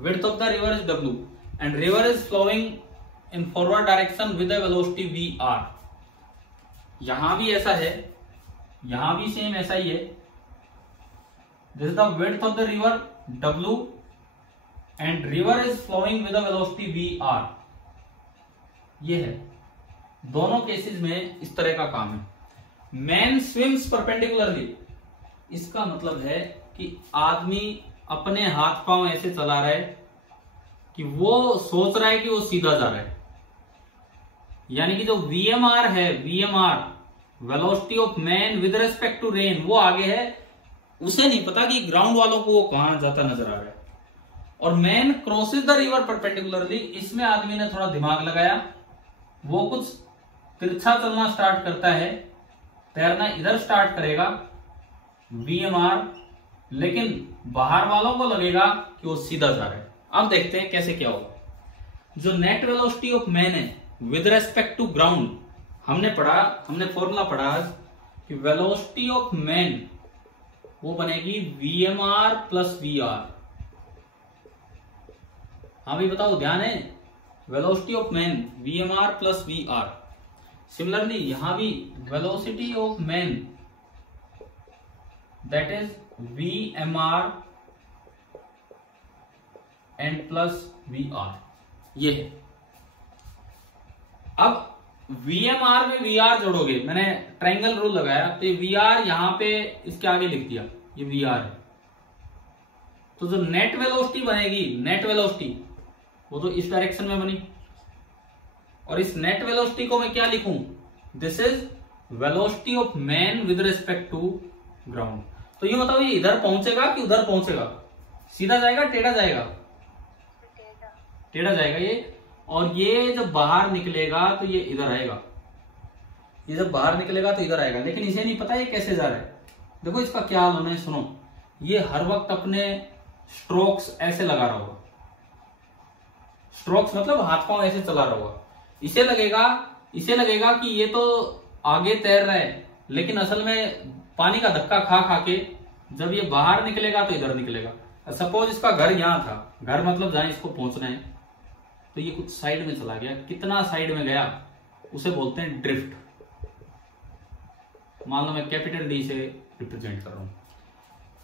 width of the river is W and river is flowing in forward direction with a velocity VR। यहां भी ऐसा है, यहां भी सेम ऐसा ही है। This is the width of the river W and river is flowing with a velocity VR। ये है, दोनों केसेस में इस तरह का काम है। मैन स्विम्स परपेंडिकुलरली, इसका मतलब है कि आदमी अपने हाथ पांव ऐसे चला रहा है कि वो सोच रहा है कि वो सीधा जा रहा है। यानी कि जो VMR है, VMR velocity of man with respect to rain, वो आगे है, उसे नहीं पता कि ग्राउंड वालों को वो कहां जाता नजर आ रहा है। और man crosses the river perpendicularly, इसमें आदमी ने थोड़ा दिमाग लगाया, वो कुछ तिरछा चलना स्टार्ट करता है तैरना इधर स्टार्ट करेगा VMR, लेकिन बाहर वालों को लगेगा कि वो सीधा जा रहा है। अब देखते हैं कैसे क्या होगा। जो नेट वेलोसिटी ऑफ मैन है विद रेस्पेक्ट टू ग्राउंड, हमने फॉर्मूला पढ़ा कि वेलोसिटी ऑफ मैन वो बनेगी VMR प्लस VR। हाँ भी बताओ, ध्यान है, velocity of man VMR plus VR। Similarly यहां भी velocity of man that is VMR and plus VR। ये है। अब VMR में VR जोड़ोगे, मैंने ट्रायंगल रूल लगाया, तो ये VR यहां पे इसके आगे लिख दिया, ये VR है। तो जो नेट वेलोसिटी बनेगी, नेट वेलोसिटी वो तो इस डायरेक्शन में बनी, और इस नेट वेलोसिटी को मैं क्या लिखूं, this is velocity of man with respect to ground. तो ये बताओ, ये इधर पहुंचेगा कि उधर पहुंचेगा? सीधा जाएगा, टेढ़ा जाएगा? टेढ़ा जाएगा ये। और ये जब बाहर निकलेगा तो ये इधर आएगा, ये जब बाहर निकलेगा तो इधर आएगा, लेकिन इसे नहीं पता ये कैसे जा रहा है। देखो इसका क्या हाल होना है, सुनो। ये हर वक्त अपने स्ट्रोक्स ऐसे लगा रहा होगा, स्ट्रोक्स मतलब हाथ पांव ऐसे चला रहा होगा। इसे लगेगा कि ये तो आगे तैर रहा है, लेकिन असल में पानी का धक्का खा खा के जब ये बाहर निकलेगा तो इधर निकलेगा। सपोज इसका घर यहां था, घर मतलब जहां इसको पहुंचना है, तो ये कुछ साइड में चला गया। कितना साइड में गया उसे बोलते हैं ड्रिफ्ट। मान लो मैं कैपिटल D से रिप्रेजेंट कर रहा हूं,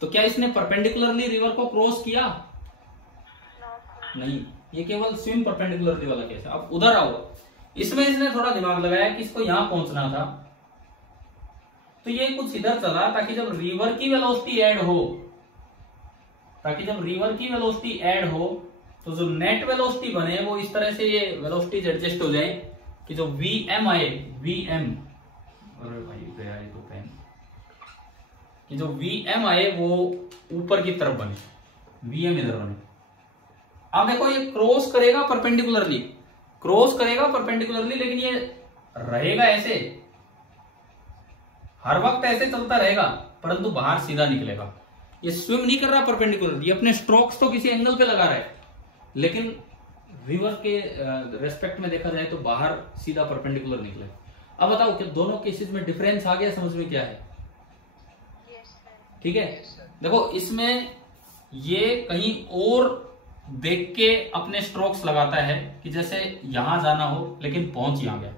तो क्या इसने परपेंडिकुलरली रिवर को क्रॉस किया? नहीं, ये केवल स्विम परपेंडिकुलरली वाला केस है। अब उधर आओ, इसमें इसने थोड़ा दिमाग लगाया कि इसको यहां पहुंचना था, तो ये कुछ इधर चला ताकि जब रिवर की वेलोसिटी ऐड हो तो जो नेट वेलोसिटी बने वो इस तरह से ये वेलोसिटीज एडजस्ट हो जाए कि जो VM आए, अरे भाई गया ये तो पेन, कि जो VM आए वो ऊपर की तरफ बने, VM इधर बने। अब देखो ये क्रॉस करेगा परपेंडिकुलरली, लेकिन ये रहेगा ऐसे, हर वक्त ऐसे चलता रहेगा, परंतु बाहर सीधा निकलेगा। ये स्विम नहीं कर रहा परपेंडिकुलरली, ये अपने स्ट्रोक्स तो किसी एंगल पे लगा रहा है, लेकिन रिवर के रेस्पेक्ट में देखा जाए तो बाहर सीधा परपेंडिकुलर निकले। अब बताओ कि दोनों केसेस में डिफरेंस आ गया, समझ में क्या है? ठीक है, देखो इसमें ये कहीं और देख के अपने स्ट्रोक्स लगाता है कि जैसे यहां जाना हो लेकिन पहुंच यहां गया,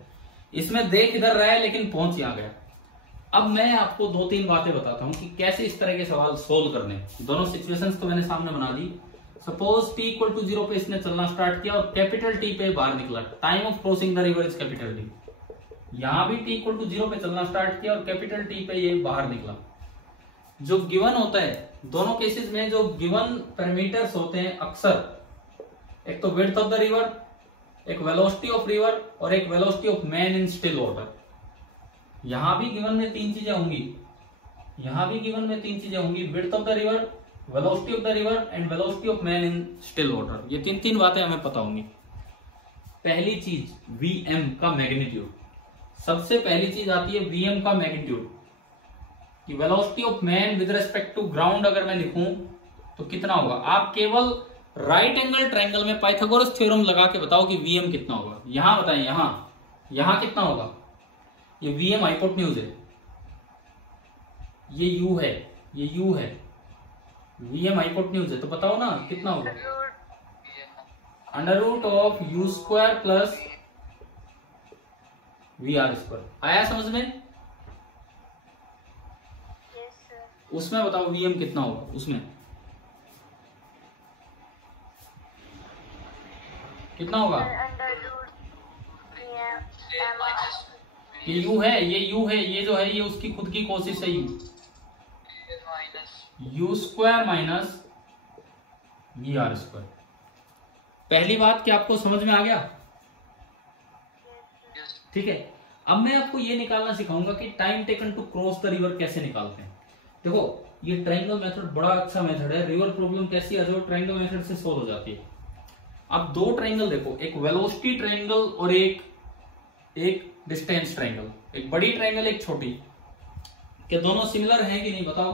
इसमें देख इधर रहा है लेकिन पहुंच यहां गया। अब मैं आपको 2-3 बातें बताता हूं कि कैसे इस तरह के सवाल सोल्व करने। दोनों सिचुएशंस को मैंने सामने बना दी। सपोज t = 0 पे इसने चलना स्टार्ट किया और कैपिटल T पे बाहर निकला, time of crossing the river is capital T। यहां भी t = 0 पे चलना स्टार्ट किया और कैपिटल T पे ये बाहर निकला। जो गिवन होता है दोनों केसेस में, जो गिवन पैरामीटर्स होते हैं अक्सर, एक तो विड्थ ऑफ द रिवर, एक वेलोसिटी ऑफ रिवर और एक velocity of man in still water. यहां भी गिवन में 3 चीजें होंगी, width of the river, velocity of the river and velocity of man in still water. ये 3 बातें हमें पता होंगी। पहली चीज VM का मैग्नीट्यूड, सबसे पहली चीज आती है VM का मैग्नीट्यूड, कि velocity of man with respect to ground अगर मैं लिखूं तो कितना होगा। आप केवल राइट एंगल ट्रायंगल में पाइथागोरस थ्योरम लगा के बताओ कि VM कितना होगा। यहां बताएं, यहां कितना होगा। ये VM हाइपोटेन्यूज है, ये U है, VM हाइपोटेन्यूज है, तो बताओ ना कितना होगा। √U² plus VR²। आया समझ में? उसमें बताओ VM कितना होगा, उसमें कितना होगा। ये U है, ये जो है ये उसकी खुद की कोशिश है, U² माइनस VR²। पहली बात क्या आपको समझ में आ गया? ठीक है, अब मैं आपको ये निकालना सिखाऊंगा कि time taken to cross the river कैसे निकालते हैं। देखो ये ट्रायंगल मेथड बड़ा अच्छा मेथड है। रिवर प्रॉब्लम कैसी आ जाओ ट्रायंगल मेथड से सोल्व हो जाती है। अब 2 ट्रायंगल देखो, एक वेलोसिटी ट्रायंगल और एक डिस्टेंस ट्रायंगल, एक बड़ी ट्रायंगल एक छोटी। क्या दोनों सिमिलर हैं कि नहीं बताओ?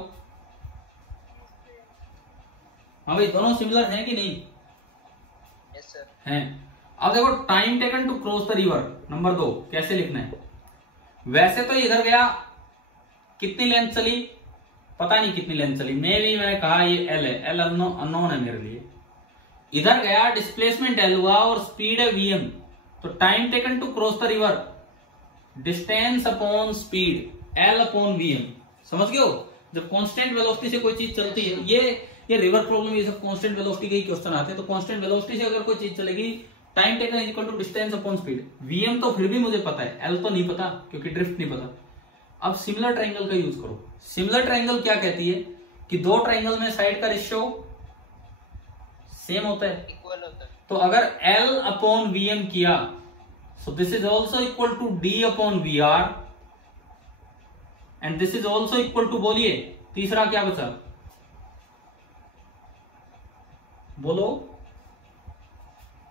हाँ भाई, दोनों सिमिलर हैं कि नहीं? Yes sir. हैं। अब देखो time taken to cross the river number 2 कैसे लिखना है। वैसे तो इधर गया, कितनी लेंथ चली पता नहीं कितनी लेंथ चली, मैंने कहा ये एल है, एल अननोन है मेरे लिए। इधर गया, डिस्प्लेसमेंट एल हुआ और स्पीड है वीएम, तो time taken to cross the river distance upon speed L upon VM. समझ गए हो? जब कांस्टेंट वेलोसिटी से कोई चीज चलती है, ये रिवर प्रॉब्लम, ये सब कांस्टेंट वेलोसिटी के ही क्वेश्चन आते हैं, तो कांस्टेंट वेलोसिटी से अगर कोई चीज चलेगी, time taken is equal to distance upon speed. VM तो फिर भी मुझे पता है, एल तो नहीं पता क्योंकि ड्रिफ्ट नहीं पता। अब सिमिलर ट्रायंगल का यूज करो। सिमिलर ट्रायंगल क्या कहती है कि दो ट्रायंगल में साइड का रेशियो सेम होता है, इक्वल होता है। तो अगर L अपॉन वीएम किया, so this is also equal to D upon V R and this is also equal to, बोलिए तीसरा क्या बचा, बोलो।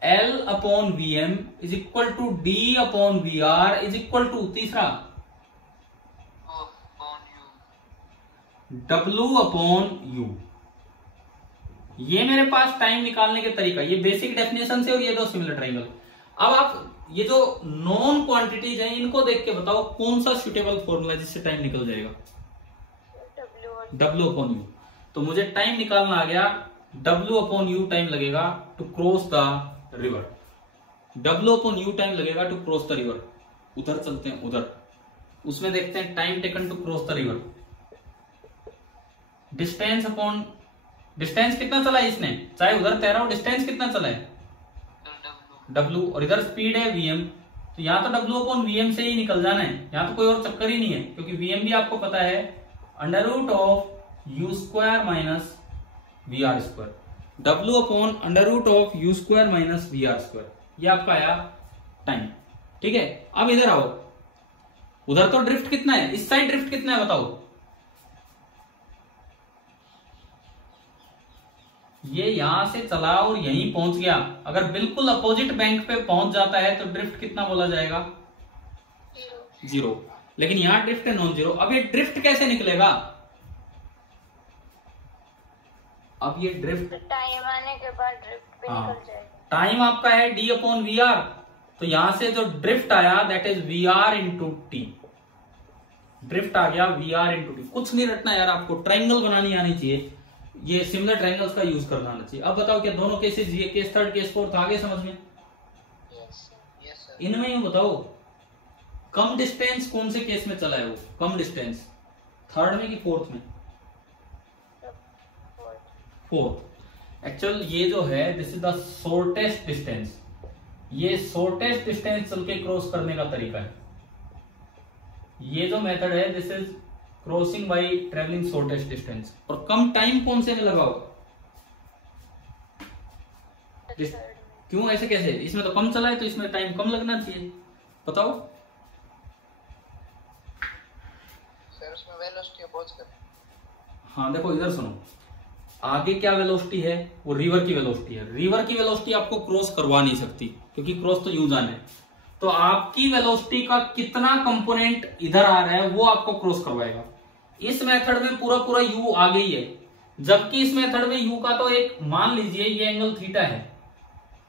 L upon VM is equal to D upon V R is equal to, तीसरा W अपॉन U। ये मेरे पास टाइम निकालने के तरीका, ये बेसिक डेफिनेशन से, और ये दो सिमिलर ट्रायंगल। अब आप ये जो नॉन क्वांटिटीज हैं इनको देख के बताओ कौन सा सुटेबल फॉर्मूला जिससे टाइम निकल जाएगा। W upon U। तो मुझे टाइम निकालना आ गया, W अपॉन U टाइम लगेगा to cross the river. W upon U time लगेगा टू क्रॉस द रिवर। उधर चलते हैं, उधर उसमें देखते हैं time taken to cross the river. Distance upon, distance कितना चला है इसने, चाहे उधर तैरा हो, डिस्टेंस कितना चला है W, और इधर स्पीड है वीएम, तो यहाँ तो W अपॉन वीएम से ही निकल जाना है, यहाँ तो कोई और चक्कर ही नहीं है, क्योंकि वीएम भी आपको पता है under root of U square minus V R square. W upon under root of U square minus V R square, ये आपका आया टाइम। ठीक है, अब इधर आओ, उधर तो ड्रिफ्ट कितना है, इस साइड ड्रिफ्ट कितना है बताओ। ये यहां से चला और यहीं पहुंच गया, अगर बिल्कुल अपोजिट बैंक पे पहुंच जाता है तो ड्रिफ्ट कितना बोला जाएगा, 0। लेकिन यहां ड्रिफ्ट है नॉन जीरो। अब ये ड्रिफ्ट कैसे निकलेगा, अब ये ड्रिफ्ट टाइम आने के बाद ड्रिफ्ट भी निकल जाएगा। टाइम आपका है D अपॉन वी आर, तो यहां से जो ड्रिफ्ट आया that is V R into T. Drift आ गया वी आर इंटू टी। कुछ नहीं रटना यार, आपको ट्रायंगल बनानी आनी चाहिए, ये सिमिलर ट्रायंगल्स का यूज करना आना चाहिए। अब बताओ क्या दोनों केसेस, ये केस थर्ड केस फोर्थ आ गए समझ में? इनमें यूं बताओ कम डिस्टेंस कौन से केस में चला है, वो कम डिस्टेंस थर्ड में कि फोर्थ में? फोर्थ। एक्चुअल ये जो है this is the shortest distance, ये शॉर्टेस्ट डिस्टेंस चल के क्रॉस करने का तरीका है। ये जो मेथड है this is crossing by travelling shortest distance. और कम टाइम कौन से में लगाओ, क्यों ऐसे कैसे, इसमें तो कम चला है तो इसमें टाइम कम लगना चाहिए, बताओ। सर उसमें वेलोसिटी अपोज कर। हाँ देखो इधर सुनो, आगे क्या वेलोसिटी है, वो रिवर की वेलोसिटी है। रिवर की वेलोसिटी आपको क्रॉस करवा नहीं सकती क्योंकि क्रॉस तो यूं जाना है, तो आपकी वेलोसिटी का कितना कंपोनेंट इधर आ रहा है वो आपको क्रॉस करवाएगा। इस मेथड में पूरा पूरा u आगे ही है, जबकि इस मेथड में u का तो एक, मान लीजिए ये एंगल थीटा है,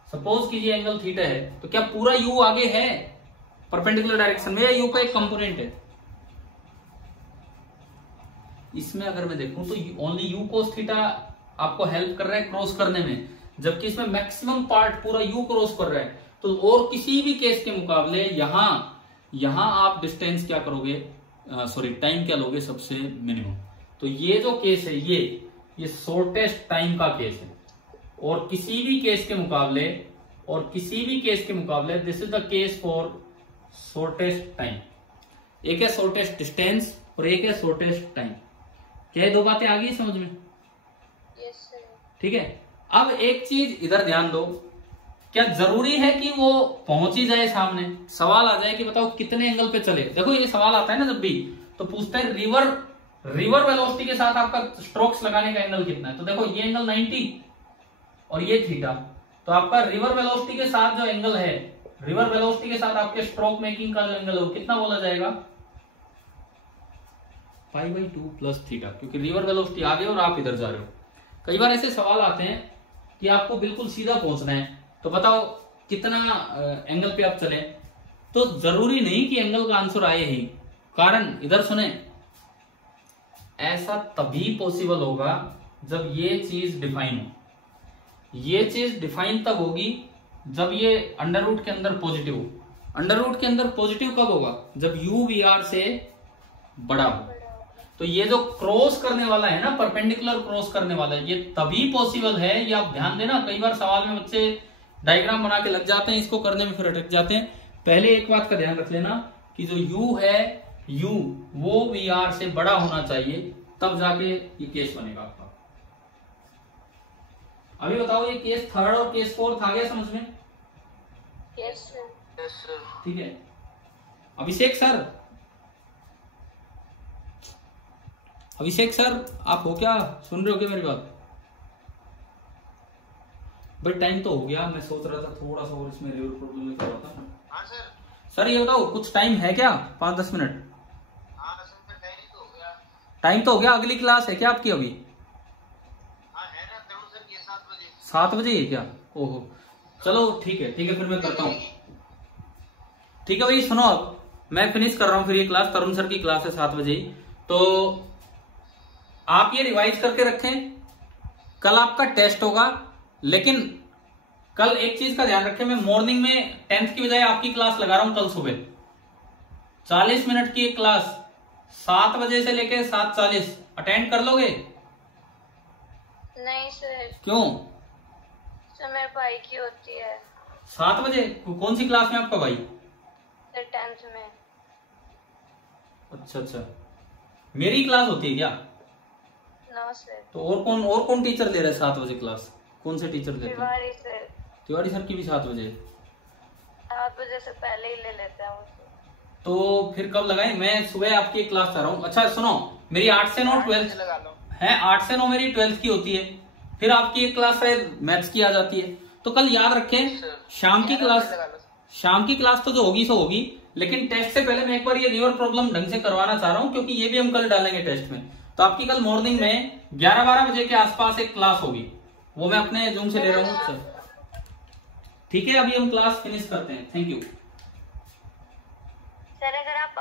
सपोज कीजिए एंगल थीटा है, तो क्या पूरा u आगे है परपेंडिकुलर डायरेक्शन में, या u का एक कंपोनेंट है? इसमें अगर मैं देखूं तो ओनली u cos थीटा आपको हेल्प कर रहा है क्रॉस करने में, जबकि इसमें मैक्सिमम पार्ट पूरा u क्रॉस कर रहा है। तो और किसी भी केस के मुकाबले यहां आप डिस्टेंस क्या करोगे, सॉरी टाइम क्या लोगे, सबसे मिनिमम। तो ये जो केस है ये शॉर्टेस्ट टाइम का केस है, और किसी भी केस के मुकाबले this is the case for shortest time. एक है शॉर्टेस्ट डिस्टेंस और एक है शॉर्टेस्ट टाइम। क्या ये दो बातें आ गई समझ में? Yes sir. ठीक है, अब एक चीज इधर ध्यान दो, क्या जरूरी है कि वो पहुंच ही जाए सामने? सवाल आ जाए कि बताओ कितने एंगल पे चले। देखो ये सवाल आता है ना जब भी, तो पूछते हैं रिवर वेलोसिटी के साथ आपका स्ट्रोक्स लगाने का एंगल कितना है। तो देखो ये एंगल 90 और ये थीटा, तो आपका रिवर वेलोसिटी के साथ जो एंगल है, रिवर वेलोसिटी के साथ आपके स्ट्रोक मेकिंग का जो एंगल है वो कितना बोला जाएगा? पाई बाई 2 प्लस थीटा, क्योंकि रिवर वेलोसिटी आगे और आप इधर जा रहे हो। कई बार ऐसे सवाल आते हैं कि आपको बिल्कुल सीधा पहुंचना है, तो बताओ कितना एंगल पे आप चले। तो जरूरी नहीं कि एंगल का आंसर आए ही, कारण इधर सुने, ऐसा तभी पॉसिबल होगा जब ये चीज डिफाइन हो। ये चीज डिफाइन तब होगी जब ये अंडर रूट के अंदर पॉजिटिव हो। अंडर रूट के अंदर पॉजिटिव कब होगा? जब u VR से बड़ा हो। तो ये जो क्रॉस करने वाला है ना, परपेंडिकुलर क्रॉस करने वाला है, ये तभी पॉसिबल है। ये आप ध्यान देना, कई बार सवाल में बच्चे डायग्राम बना के लग जाते हैं, इसको करने में फिर अटक जाते हैं। पहले एक बात का ध्यान रख लेना कि जो u है, u वो VR से बड़ा होना चाहिए, तब जाके ये केस बनेगा आपका। अभी बताओ, ये केस थर्ड और केस फोर्थ आ गया समझ में? Yes sir. Yes sir. ठीक है। अभिषेक सर, अभिषेक सर आप हो क्या? सुन रहे हो क्या मेरी बात? भाई टाइम तो हो गया, मैं सोच रहा था थोड़ा सा और इसमें रिवर प्रॉब्लम लेकर आता हूँ। हाँ सर। सर ये बताओ, कुछ टाइम है क्या? 5-10 मिनट। हाँ सर, टाइम तो हो गया। टाइम तो हो गया। अगली क्लास है क्या आपकी अभी? हाँ है ना, तरुण सर की 7 बजे। 7 बजे है क्या? ओहो, चलो ठीक है, ठीक है, फिर मैं करता हूँ। ठीक है भाई, सुनो, अब मैं फिनिश कर रहा हूँ फिर ये क्लास। तरुण सर की क्लास है 7 बजे। तो आप ये रिवाइज करके रखें, कल आपका टेस्ट होगा। लेकिन कल एक चीज का ध्यान रखें, मैं मॉर्निंग में 10th की बजाय आपकी क्लास लगा रहा हूं कल सुबह। 40 मिनट की एक क्लास 7 बजे से लेके 7:40 अटेंड कर लोगे? नहीं सर। क्यों? सर मेरे भाई की होती है 7 बजे। कौन सी क्लास में आपका भाई? सर 10th में। अच्छा अच्छा, मेरी क्लास होती है क्या? No sir. तो और कौन टीचर ले रहे हैं 7 बजे क्लास? कौन से टीचर लेते हैं? तिवारी सर। तिवारी सर की भी 7 बजे? 7 बजे से पहले ही ले लेते हैं वो। तो फिर कब लगाएं? मैं सुबह आपकी एक क्लास कर रहा हूँ। अच्छा सुनो, मेरी 8 से 9 12th लगा लो है, 8 से 9 मेरी 12th की होती है। फिर आपकी एक क्लास शायद मैथ्स की आ जाती है। तो कल याद रखें, शाम की क्लास तो जो होगी सो होगी, लेकिन टेस्ट से पहले मैं एक बार ये रिवर प्रॉब्लम ढंग से करवाना चाह रहा हूँ, क्योंकि ये भी हम कल डालेंगे टेस्ट में। तो आपकी कल मॉर्निंग में 11-12 बजे के आसपास एक क्लास होगी, वो मैं अपने जूम से ले रहा हूँ। ठीक है, अभी हम क्लास फिनिश करते हैं। Thank you. सर अगर आप